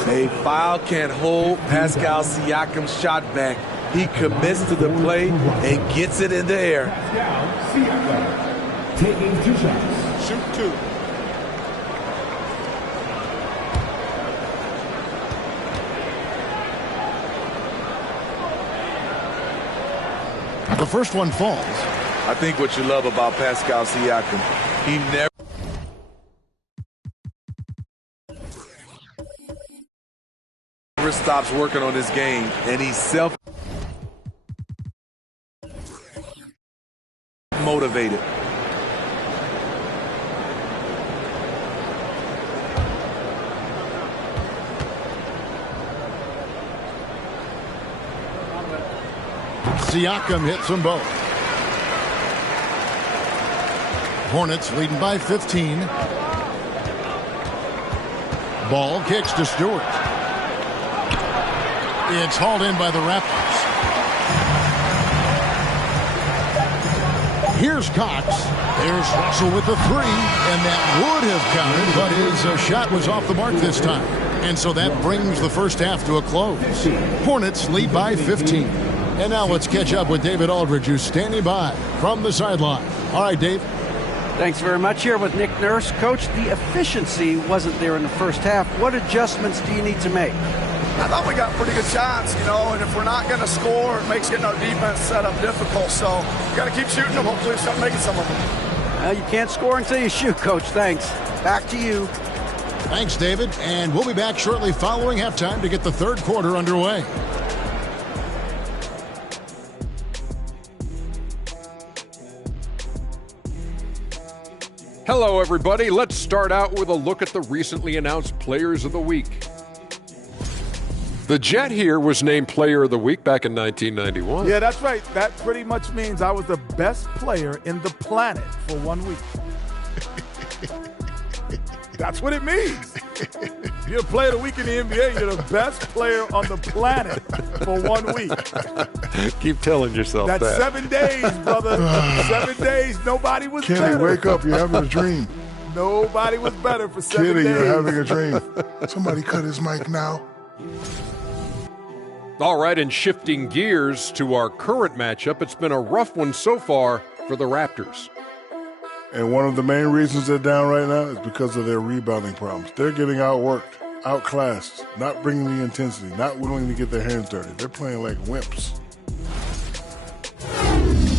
A foul can't hold Pascal Siakam's shot back. He commits to the play and gets it in the air. Siakam taking 2 shots. Shoot 2. The first one falls. I think what you love about Pascal Siakam, he never stops working on his game, and he's self-motivated. Siakam hits them both. Hornets leading by 15. Ball kicks to Stewart. It's hauled in by the Raptors. Here's Cox. There's Russell with the 3, and that would have counted, but his shot was off the mark this time. And so that brings the first half to a close. Hornets lead by 15. And now let's catch up with David Aldridge, who's standing by from the sideline. All right, Dave. Thanks very much. Here with Nick Nurse. Coach, the efficiency wasn't there in the first half. What adjustments do you need to make? I thought we got pretty good shots, and if we're not going to score, it makes getting our defense set up difficult. So we got to keep shooting them. Hopefully we start making some of them. You can't score until you shoot, Coach. Thanks. Back to you. Thanks, David. And we'll be back shortly following halftime to get the third quarter underway. Hello, everybody. Let's start out with a look at the recently announced Players of the Week. The Jet here was named Player of the Week back in 1991. Yeah, that's right. That pretty much means I was the best player in the planet for 1 week. That's what it means. If you're a player of the week in the NBA, you're the best player on the planet for 1 week. Keep telling yourself that. That's 7 days, brother. 7 days. Nobody was Kenny, better. wake up. You're having a dream. Nobody was better for 7 days. Kenny, you're having a dream. Somebody cut his mic now. All right, and shifting gears to our current matchup, it's been a rough one so far for the Raptors. And one of the main reasons they're down right now is because of their rebounding problems. They're getting outworked, outclassed, not bringing the intensity, not willing to get their hands dirty. They're playing like wimps.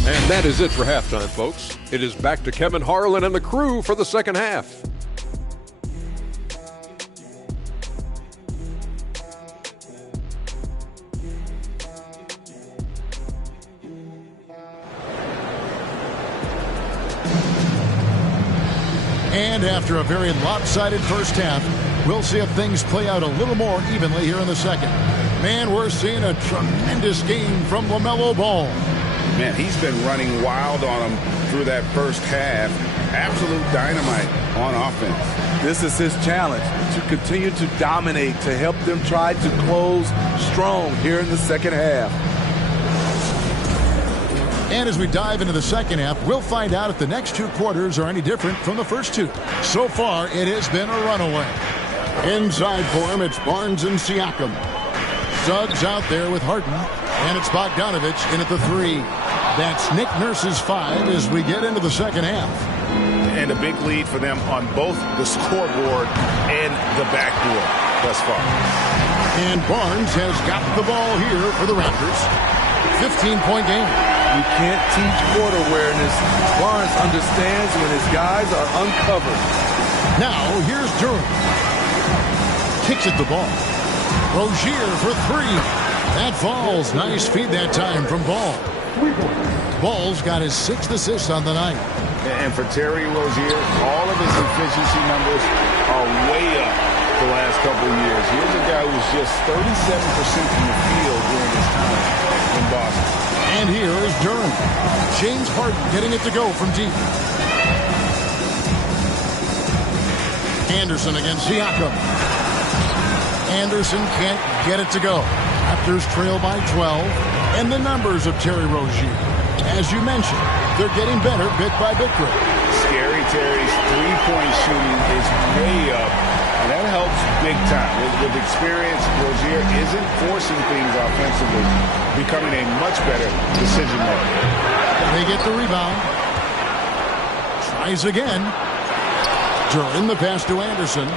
And that is it for halftime, folks. It is back to Kevin Harlan and the crew for the second half. And after a very lopsided first half, we'll see if things play out a little more evenly here in the second. Man, we're seeing a tremendous game from LaMelo Ball. Man, he's been running wild on him through that first half. Absolute dynamite on offense. This is his challenge, to continue to dominate, to help them try to close strong here in the second half. And as we dive into the second half, we'll find out if the next 2 quarters are any different from the first 2. So far, it has been a runaway. Inside for him, it's Barnes and Siakam. Suggs out there with Harden, and it's Bogdanovich in at the 3. That's Nick Nurse's 5 as we get into the second half. And a big lead for them on both the scoreboard and the backboard thus far. And Barnes has got the ball here for the Raptors. 15-point game. You can't teach court awareness. Barnes understands when his guys are uncovered. Now, here's Durham. Kicks at the ball. Rozier for 3. That falls. Nice feed that time from Ball. Ball's got his 6th assist on the night. And for Terry Rozier, all of his efficiency numbers are way up the last couple of years. Here's a guy who's just 37% from the field during his time in Boston. And here is Durham. James Harden getting it to go from deep. Anderson against Siakam. Anderson can't get it to go. Raptors trail by 12. And the numbers of Terry Rozier. As you mentioned, they're getting better bit by bit. Terry's three-point shooting is way up, and that helps big time. With experience, Rozier isn't forcing things offensively, becoming a much better decision maker. They get the rebound. Tries again. Duran the pass to Anderson.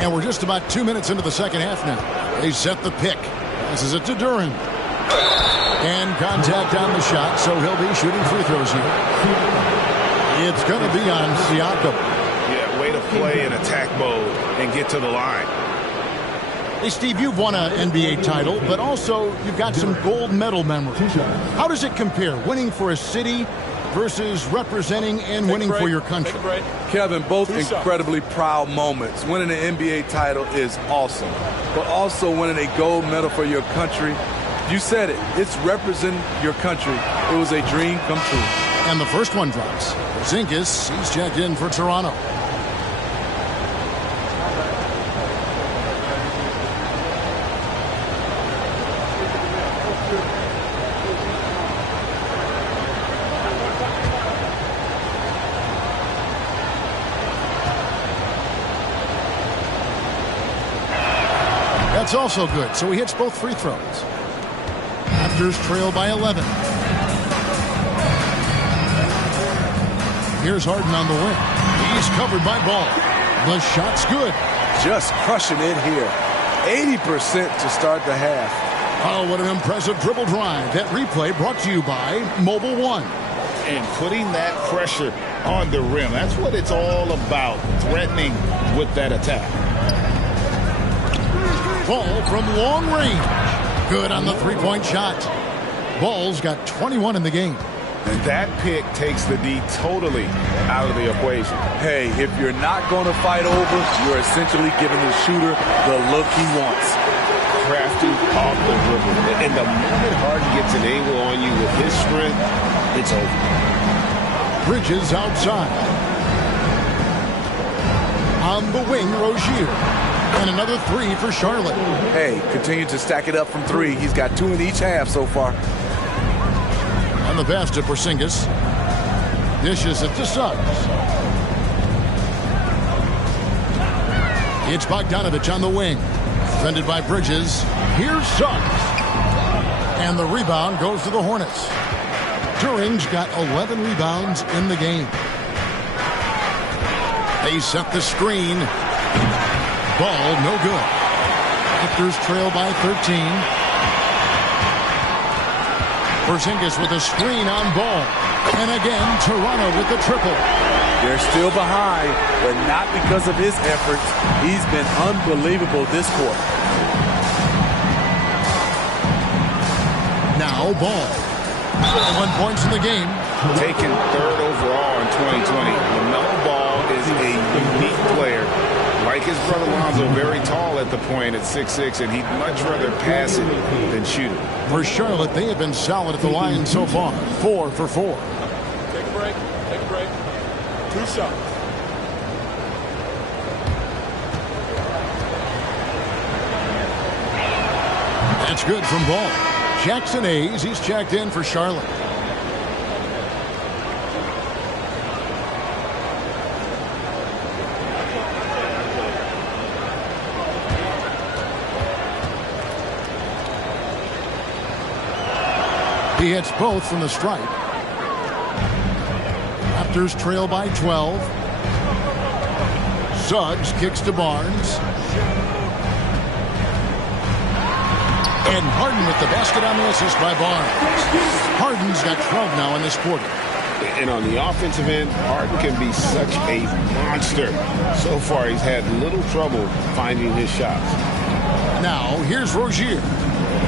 And we're just about 2 minutes into the second half now. They set the pick. Passes it to Duran. And contact on the shot, so he'll be shooting free throws here. It's going to be on Siakam. Yeah, way to play in attack mode and get to the line. Hey, Steve, you've won an NBA title, but also you've got some gold medal memories. How does it compare, winning for a city versus representing and winning for your country? Kevin, both incredibly proud moments. Winning an NBA title is awesome, but also winning a gold medal for your country, you said it, it's representing your country. It was a dream come true. And the first one drops. Porzingis, he's checked in for Toronto. That's also good, so he hits both free throws. Raptors trail by 11. Here's Harden on the wing. He's covered by Ball. The shot's good. Just crushing it here. 80% to start the half. Oh, what an impressive dribble drive. That replay brought to you by Mobile One. And putting that pressure on the rim. That's what it's all about, threatening with that attack. Ball from long range. Good on the three-point shot. Ball's got 21 in the game. And that pick takes the D totally out of the equation. Hey, if you're not going to fight over, you're essentially giving the shooter the look he wants. Crafty off the dribble. And the moment Harden gets an angle on you with his strength, it's over. Bridges outside. On the wing, Rozier. And another three for Charlotte. Hey, continue to stack it up from three. He's got 2 in each half so far. On the pass to Porzingis. Dishes it to Suggs. It's Bogdanovich on the wing. Defended by Bridges. Here's Suggs. And the rebound goes to the Hornets. Duran's got 11 rebounds in the game. They set the screen. Ball no good. Raptors trail by 13. Porzingis with a screen on Ball. And again, Toronto with the triple. They're still behind, but not because of his efforts. He's been unbelievable this quarter. Now Ball. 21 points in the game. Taken third overall in 2020. LaMelo Ball is a unique player. Like his brother Lonzo, very tall at the point at 6'6", and he'd much rather pass it than shoot it. For Charlotte, they have been solid at the line so far. 4 for 4. Take a break. Take a break. 2 shots. That's good from Ball. Jackson Hayes, he's checked in for Charlotte. He hits both from the stripe. Raptors trail by 12. Suggs kicks to Barnes. And Harden with the basket on the assist by Barnes. Harden's got 12 now in this quarter. And on the offensive end, Harden can be such a monster. So far, he's had little trouble finding his shots. Now, here's Rozier.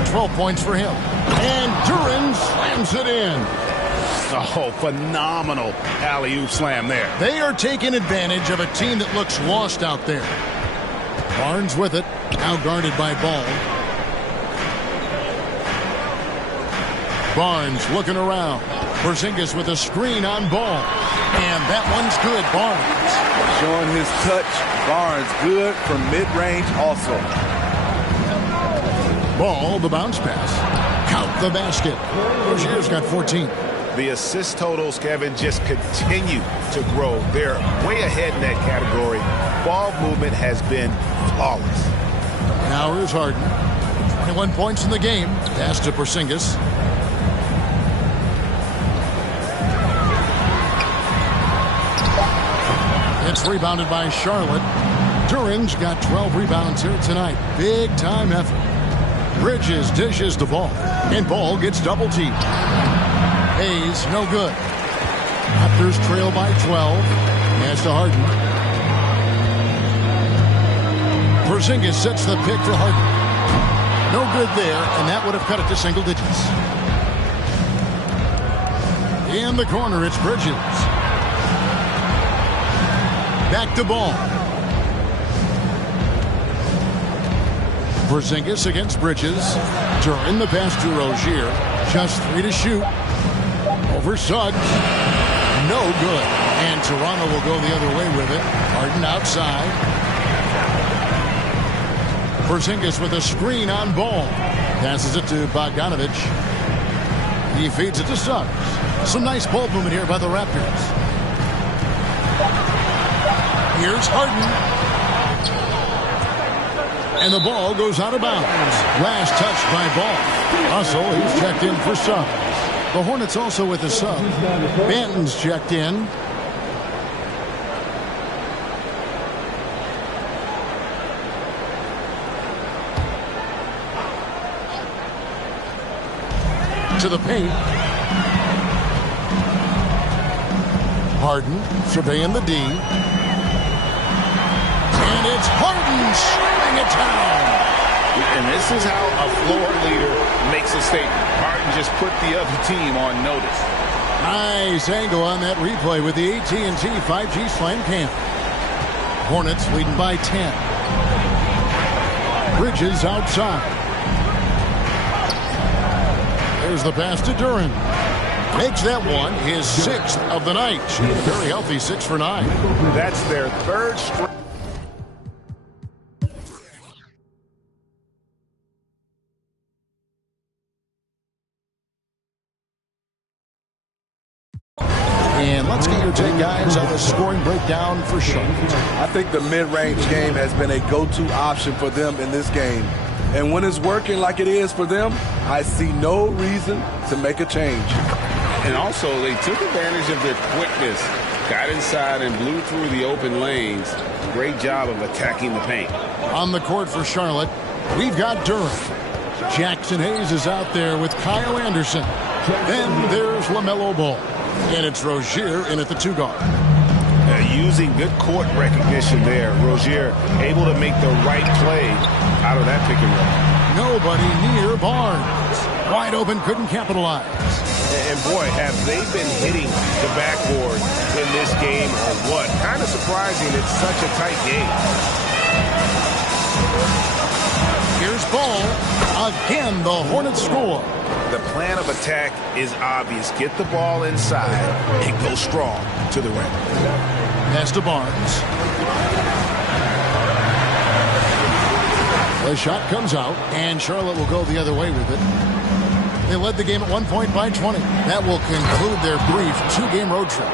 12 points for him. And Duran slams it in. Oh, phenomenal alley-oop slam there. They are taking advantage of a team that looks lost out there. Barnes with it. Now guarded by Ball. Barnes looking around. Porzingis with a screen on Ball. And that one's good. Barnes. Showing his touch. Barnes good from mid-range also. Ball, the bounce pass. Count the basket. Rozier's got 14. The assist totals, Kevin, just continue to grow. They're way ahead in that category. Ball movement has been flawless. Now here's Harden. 21 points in the game. Pass to Porzingis. It's rebounded by Charlotte. Duran's got 12 rebounds here tonight. Big time effort. Bridges dishes the ball. And Ball gets double teamed. Hayes, no good. Raptors trail by 12. Pass to Harden. Porzingis sets the pick for Harden. No good there, and that would have cut it to single digits. In the corner, it's Bridges. Back to Ball. Porzingis against Bridges. Duran the pass to Rozier. Just 3 to shoot. Over Suggs. No good. And Toronto will go the other way with it. Harden outside. Porzingis with a screen on Ball. Passes it to Bogdanovic. He feeds it to Suggs. Some nice ball movement here by the Raptors. Here's Harden. And the ball goes out of bounds. Last touch by Ball. Russell, he's checked in for Suggs. The Hornets also with a sub. Banton's checked in. To the paint. Harden surveying the D. And it's Harden shooting it down. And this is how a floor leader makes a statement. Harden just put the other team on notice. Nice angle on that replay with the AT&T 5G Slam Cam. Hornets leading by 10. Bridges outside. There's the pass to Duran. Makes that one his 6th of the night. Shooting a very healthy 6 for 9. That's their 3rd straight. And let's get your take, guys, on the scoring breakdown for Charlotte. I think the mid-range game has been a go-to option for them in this game. And when it's working like it is for them, I see no reason to make a change. And also, they took advantage of their quickness, got inside and blew through the open lanes. Great job of attacking the paint. On the court for Charlotte, we've got Duran. Jackson Hayes is out there with Kyle Anderson. Then there's LaMelo Ball. And it's Rozier in at the 2 guard. Using good court recognition there. Rozier able to make the right play out of that pick and roll. Nobody near Barnes. Wide open, couldn't capitalize. And boy, have they been hitting the backboard in this game or what? Kind of surprising it's such a tight game. Here's Ball. Again, the Hornets score. The plan of attack is obvious. Get the ball inside and go strong to the rim. Pass to Barnes. The shot comes out, and Charlotte will go the other way with it. They led the game at 1 point by 20. That will conclude their brief 2-game road trip.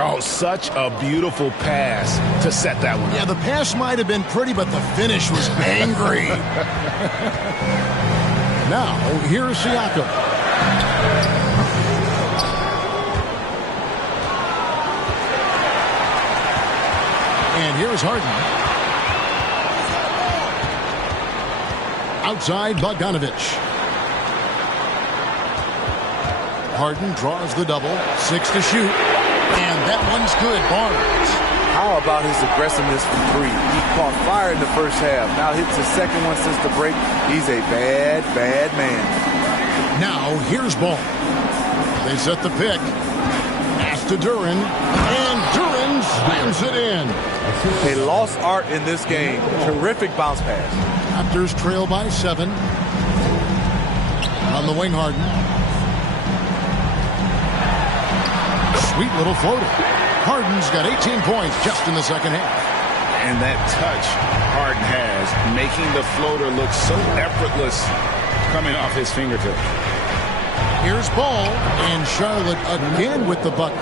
Oh, such a beautiful pass to set that one up. Yeah, the pass might have been pretty, but the finish was angry. Now, here's Siakam. And here's Harden. Outside, Bogdanovic. Harden draws the double. 6 to shoot. And that one's good. Barnes. How about his aggressiveness from 3? He caught fire in the first half. Now hits his second one since the break. He's a bad, bad man. Now here's Ball. They set the pick. Pass to Duran. And Duran slams it in. They lost art in this game. Terrific bounce pass. Raptors trail by 7. On the wing, Harden. Sweet little floater. Harden's got 18 points just in the second half. And that touch Harden has, making the floater look so effortless coming off his fingertip. Here's Ball, and Charlotte again with the bucket.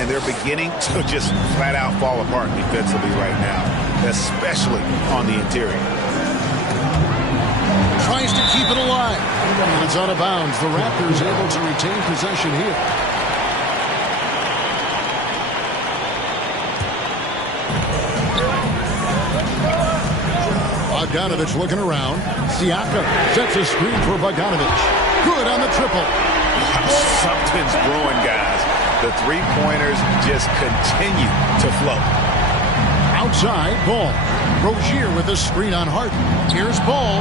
And they're beginning to just flat out fall apart defensively right now, especially on the interior. Tries to keep it alive. And it's out of bounds. The Raptors able to retain possession here. Bogdanovich looking around. Siakam sets a screen for Bogdanovich. Good on the triple. Something's brewing, guys. The three-pointers just continue to flow. Outside, Ball. Rozier with a screen on Harden. Here's Ball.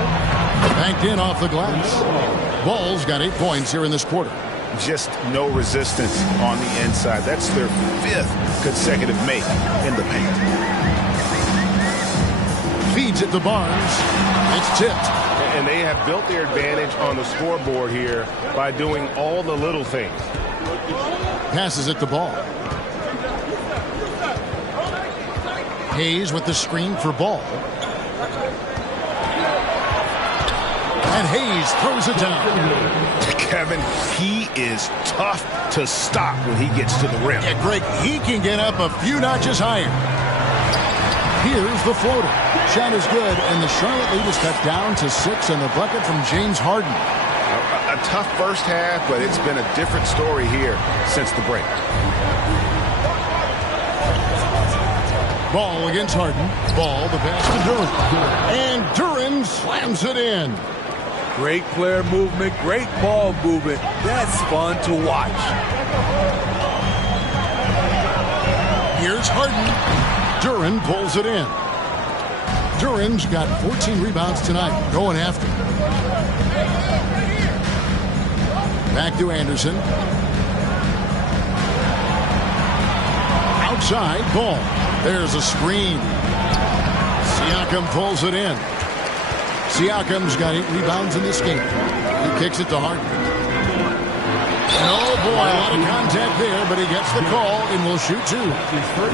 Banked in off the glass. Ball's got 8 points here in this quarter. Just no resistance on the inside. That's their 5th consecutive make in the paint. Feeds it to Barnes. It's tipped. And they have built their advantage on the scoreboard here by doing all the little things. Passes it to Ball. Hayes with the screen for Ball. And Hayes throws it down. Kevin, he is tough to stop when he gets to the rim. Yeah, Greg, he can get up a few notches higher. Here's the floater. Shot is good, and the Charlotte lead is cut down to 6 on the bucket from James Harden. A tough first half, but it's been a different story here since the break. Ball against Harden. Ball, the pass to Duren. And Duren slams it in. Great player movement, great ball movement. That's fun to watch. Here's Harden. Duren pulls it in. Duren's got 14 rebounds tonight, going after. Back to Anderson. Outside, Ball. There's a screen. Siakam pulls it in. Siakam's got 8 rebounds in this game. He kicks it to Harden. Oh, boy, a lot of contact there, but he gets the call and will shoot 2.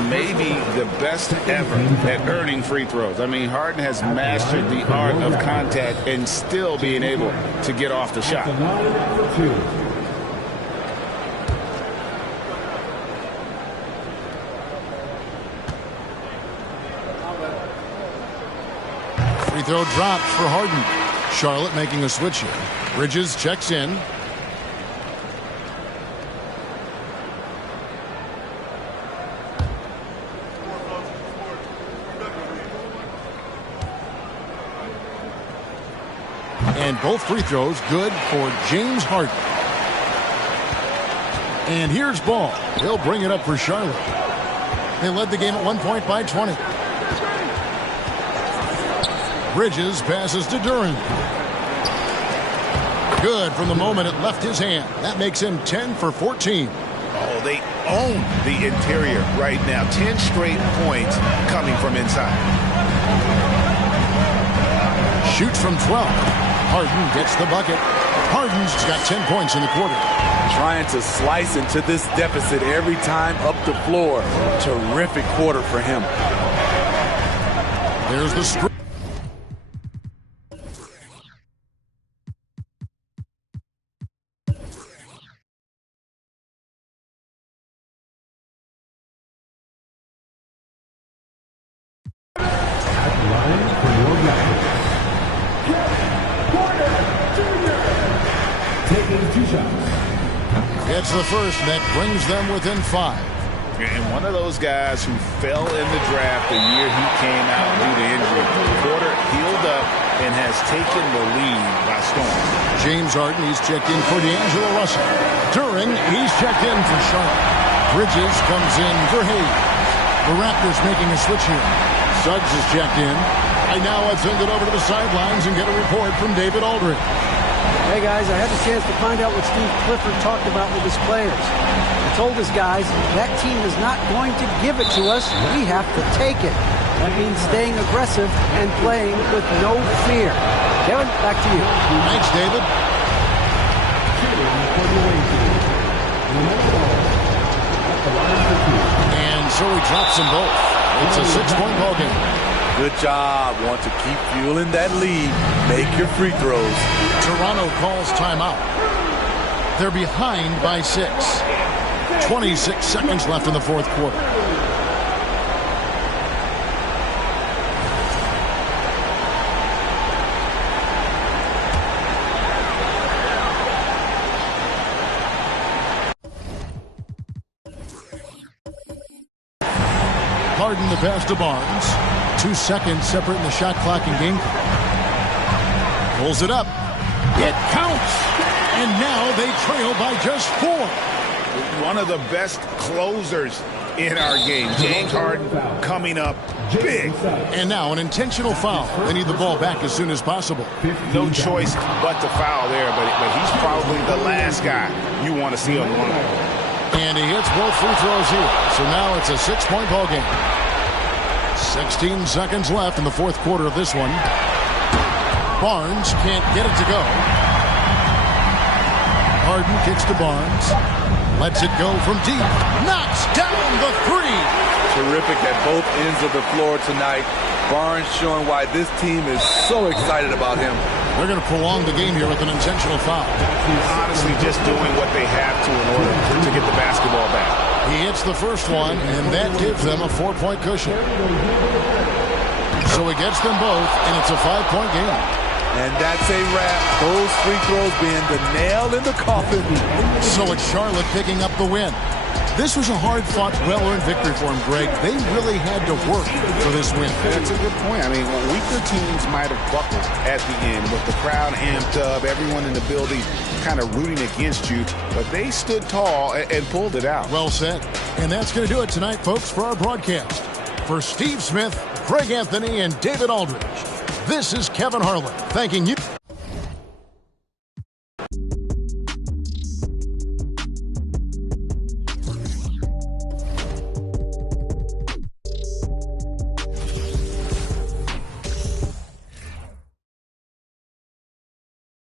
Maybe the best ever at earning free throws. I mean, Harden has mastered the art of contact and still being able to get off the shot. Free throw drops for Harden. Charlotte making a switch here. Bridges checks in. And both free throws good for James Harden. And here's Ball. He'll bring it up for Charlotte. They led the game at 1 point by 20. Bridges passes to Duren. Good from the moment it left his hand. That makes him 10 for 14. Oh, they own the interior right now. 10 straight points coming from inside. Shoots from 12. Harden gets the bucket. Harden's got 10 points in the quarter. Trying to slice into this deficit every time up the floor. Terrific quarter for him. There's the screen. It's the first that brings them within 5. And one of those guys who fell in the draft the year he came out due to injury. Porter healed up and has taken the lead by storm. James Harden, he's checked in for D'Angelo Russell. Duren, he's checked in for Charlotte. Bridges comes in for Hayes. The Raptors making a switch here. Suggs is checked in. And now let's send it over to the sidelines and get a report from David Aldridge. Hey, guys, I had the chance to find out what Steve Clifford talked about with his players. He told his guys, that team is not going to give it to us. We have to take it. That means staying aggressive and playing with no fear. Kevin, back to you. Thanks, David. And so he drops them both. It's a 6-point ball game. Good job. Want to keep fueling that lead. Make your free throws. Toronto calls timeout. They're behind by 6. 26 seconds left in the fourth quarter. Harden the pass to Barnes. 2 seconds separating the shot clock and game clock. Pulls it up. It counts. And now they trail by just 4. One of the best closers in our game. James Harden coming up big. And now an intentional foul. They need the ball back as soon as possible. No choice but to foul there, but he's probably the last guy you want to see on the line. And he hits both free throws here. So now it's a 6-point ball game. 16 seconds left in the fourth quarter of this one. Barnes can't get it to go. Harden kicks to Barnes. Lets it go from deep. Knocks down the 3. Terrific at both ends of the floor tonight. Barnes showing why this team is so excited about him. They're going to prolong the game here with an intentional foul. Honestly, just doing what they have to in order to get the basketball back. He hits the first one, and that gives them a 4-point cushion. So he gets them both, and it's a 5-point game. And that's a wrap. Those free throws being the nail in the coffin. So it's Charlotte picking up the win. This was a hard-fought, well-earned victory for him, Greg. They really had to work for this win. That's a good point. I mean, weaker teams might have buckled at the end with the crowd amped up, everyone in the building kind of rooting against you, but they stood tall and pulled it out. Well said. And that's going to do it tonight, folks, for our broadcast. For Steve Smith, Greg Anthony, and David Aldridge, this is Kevin Harlan thanking you.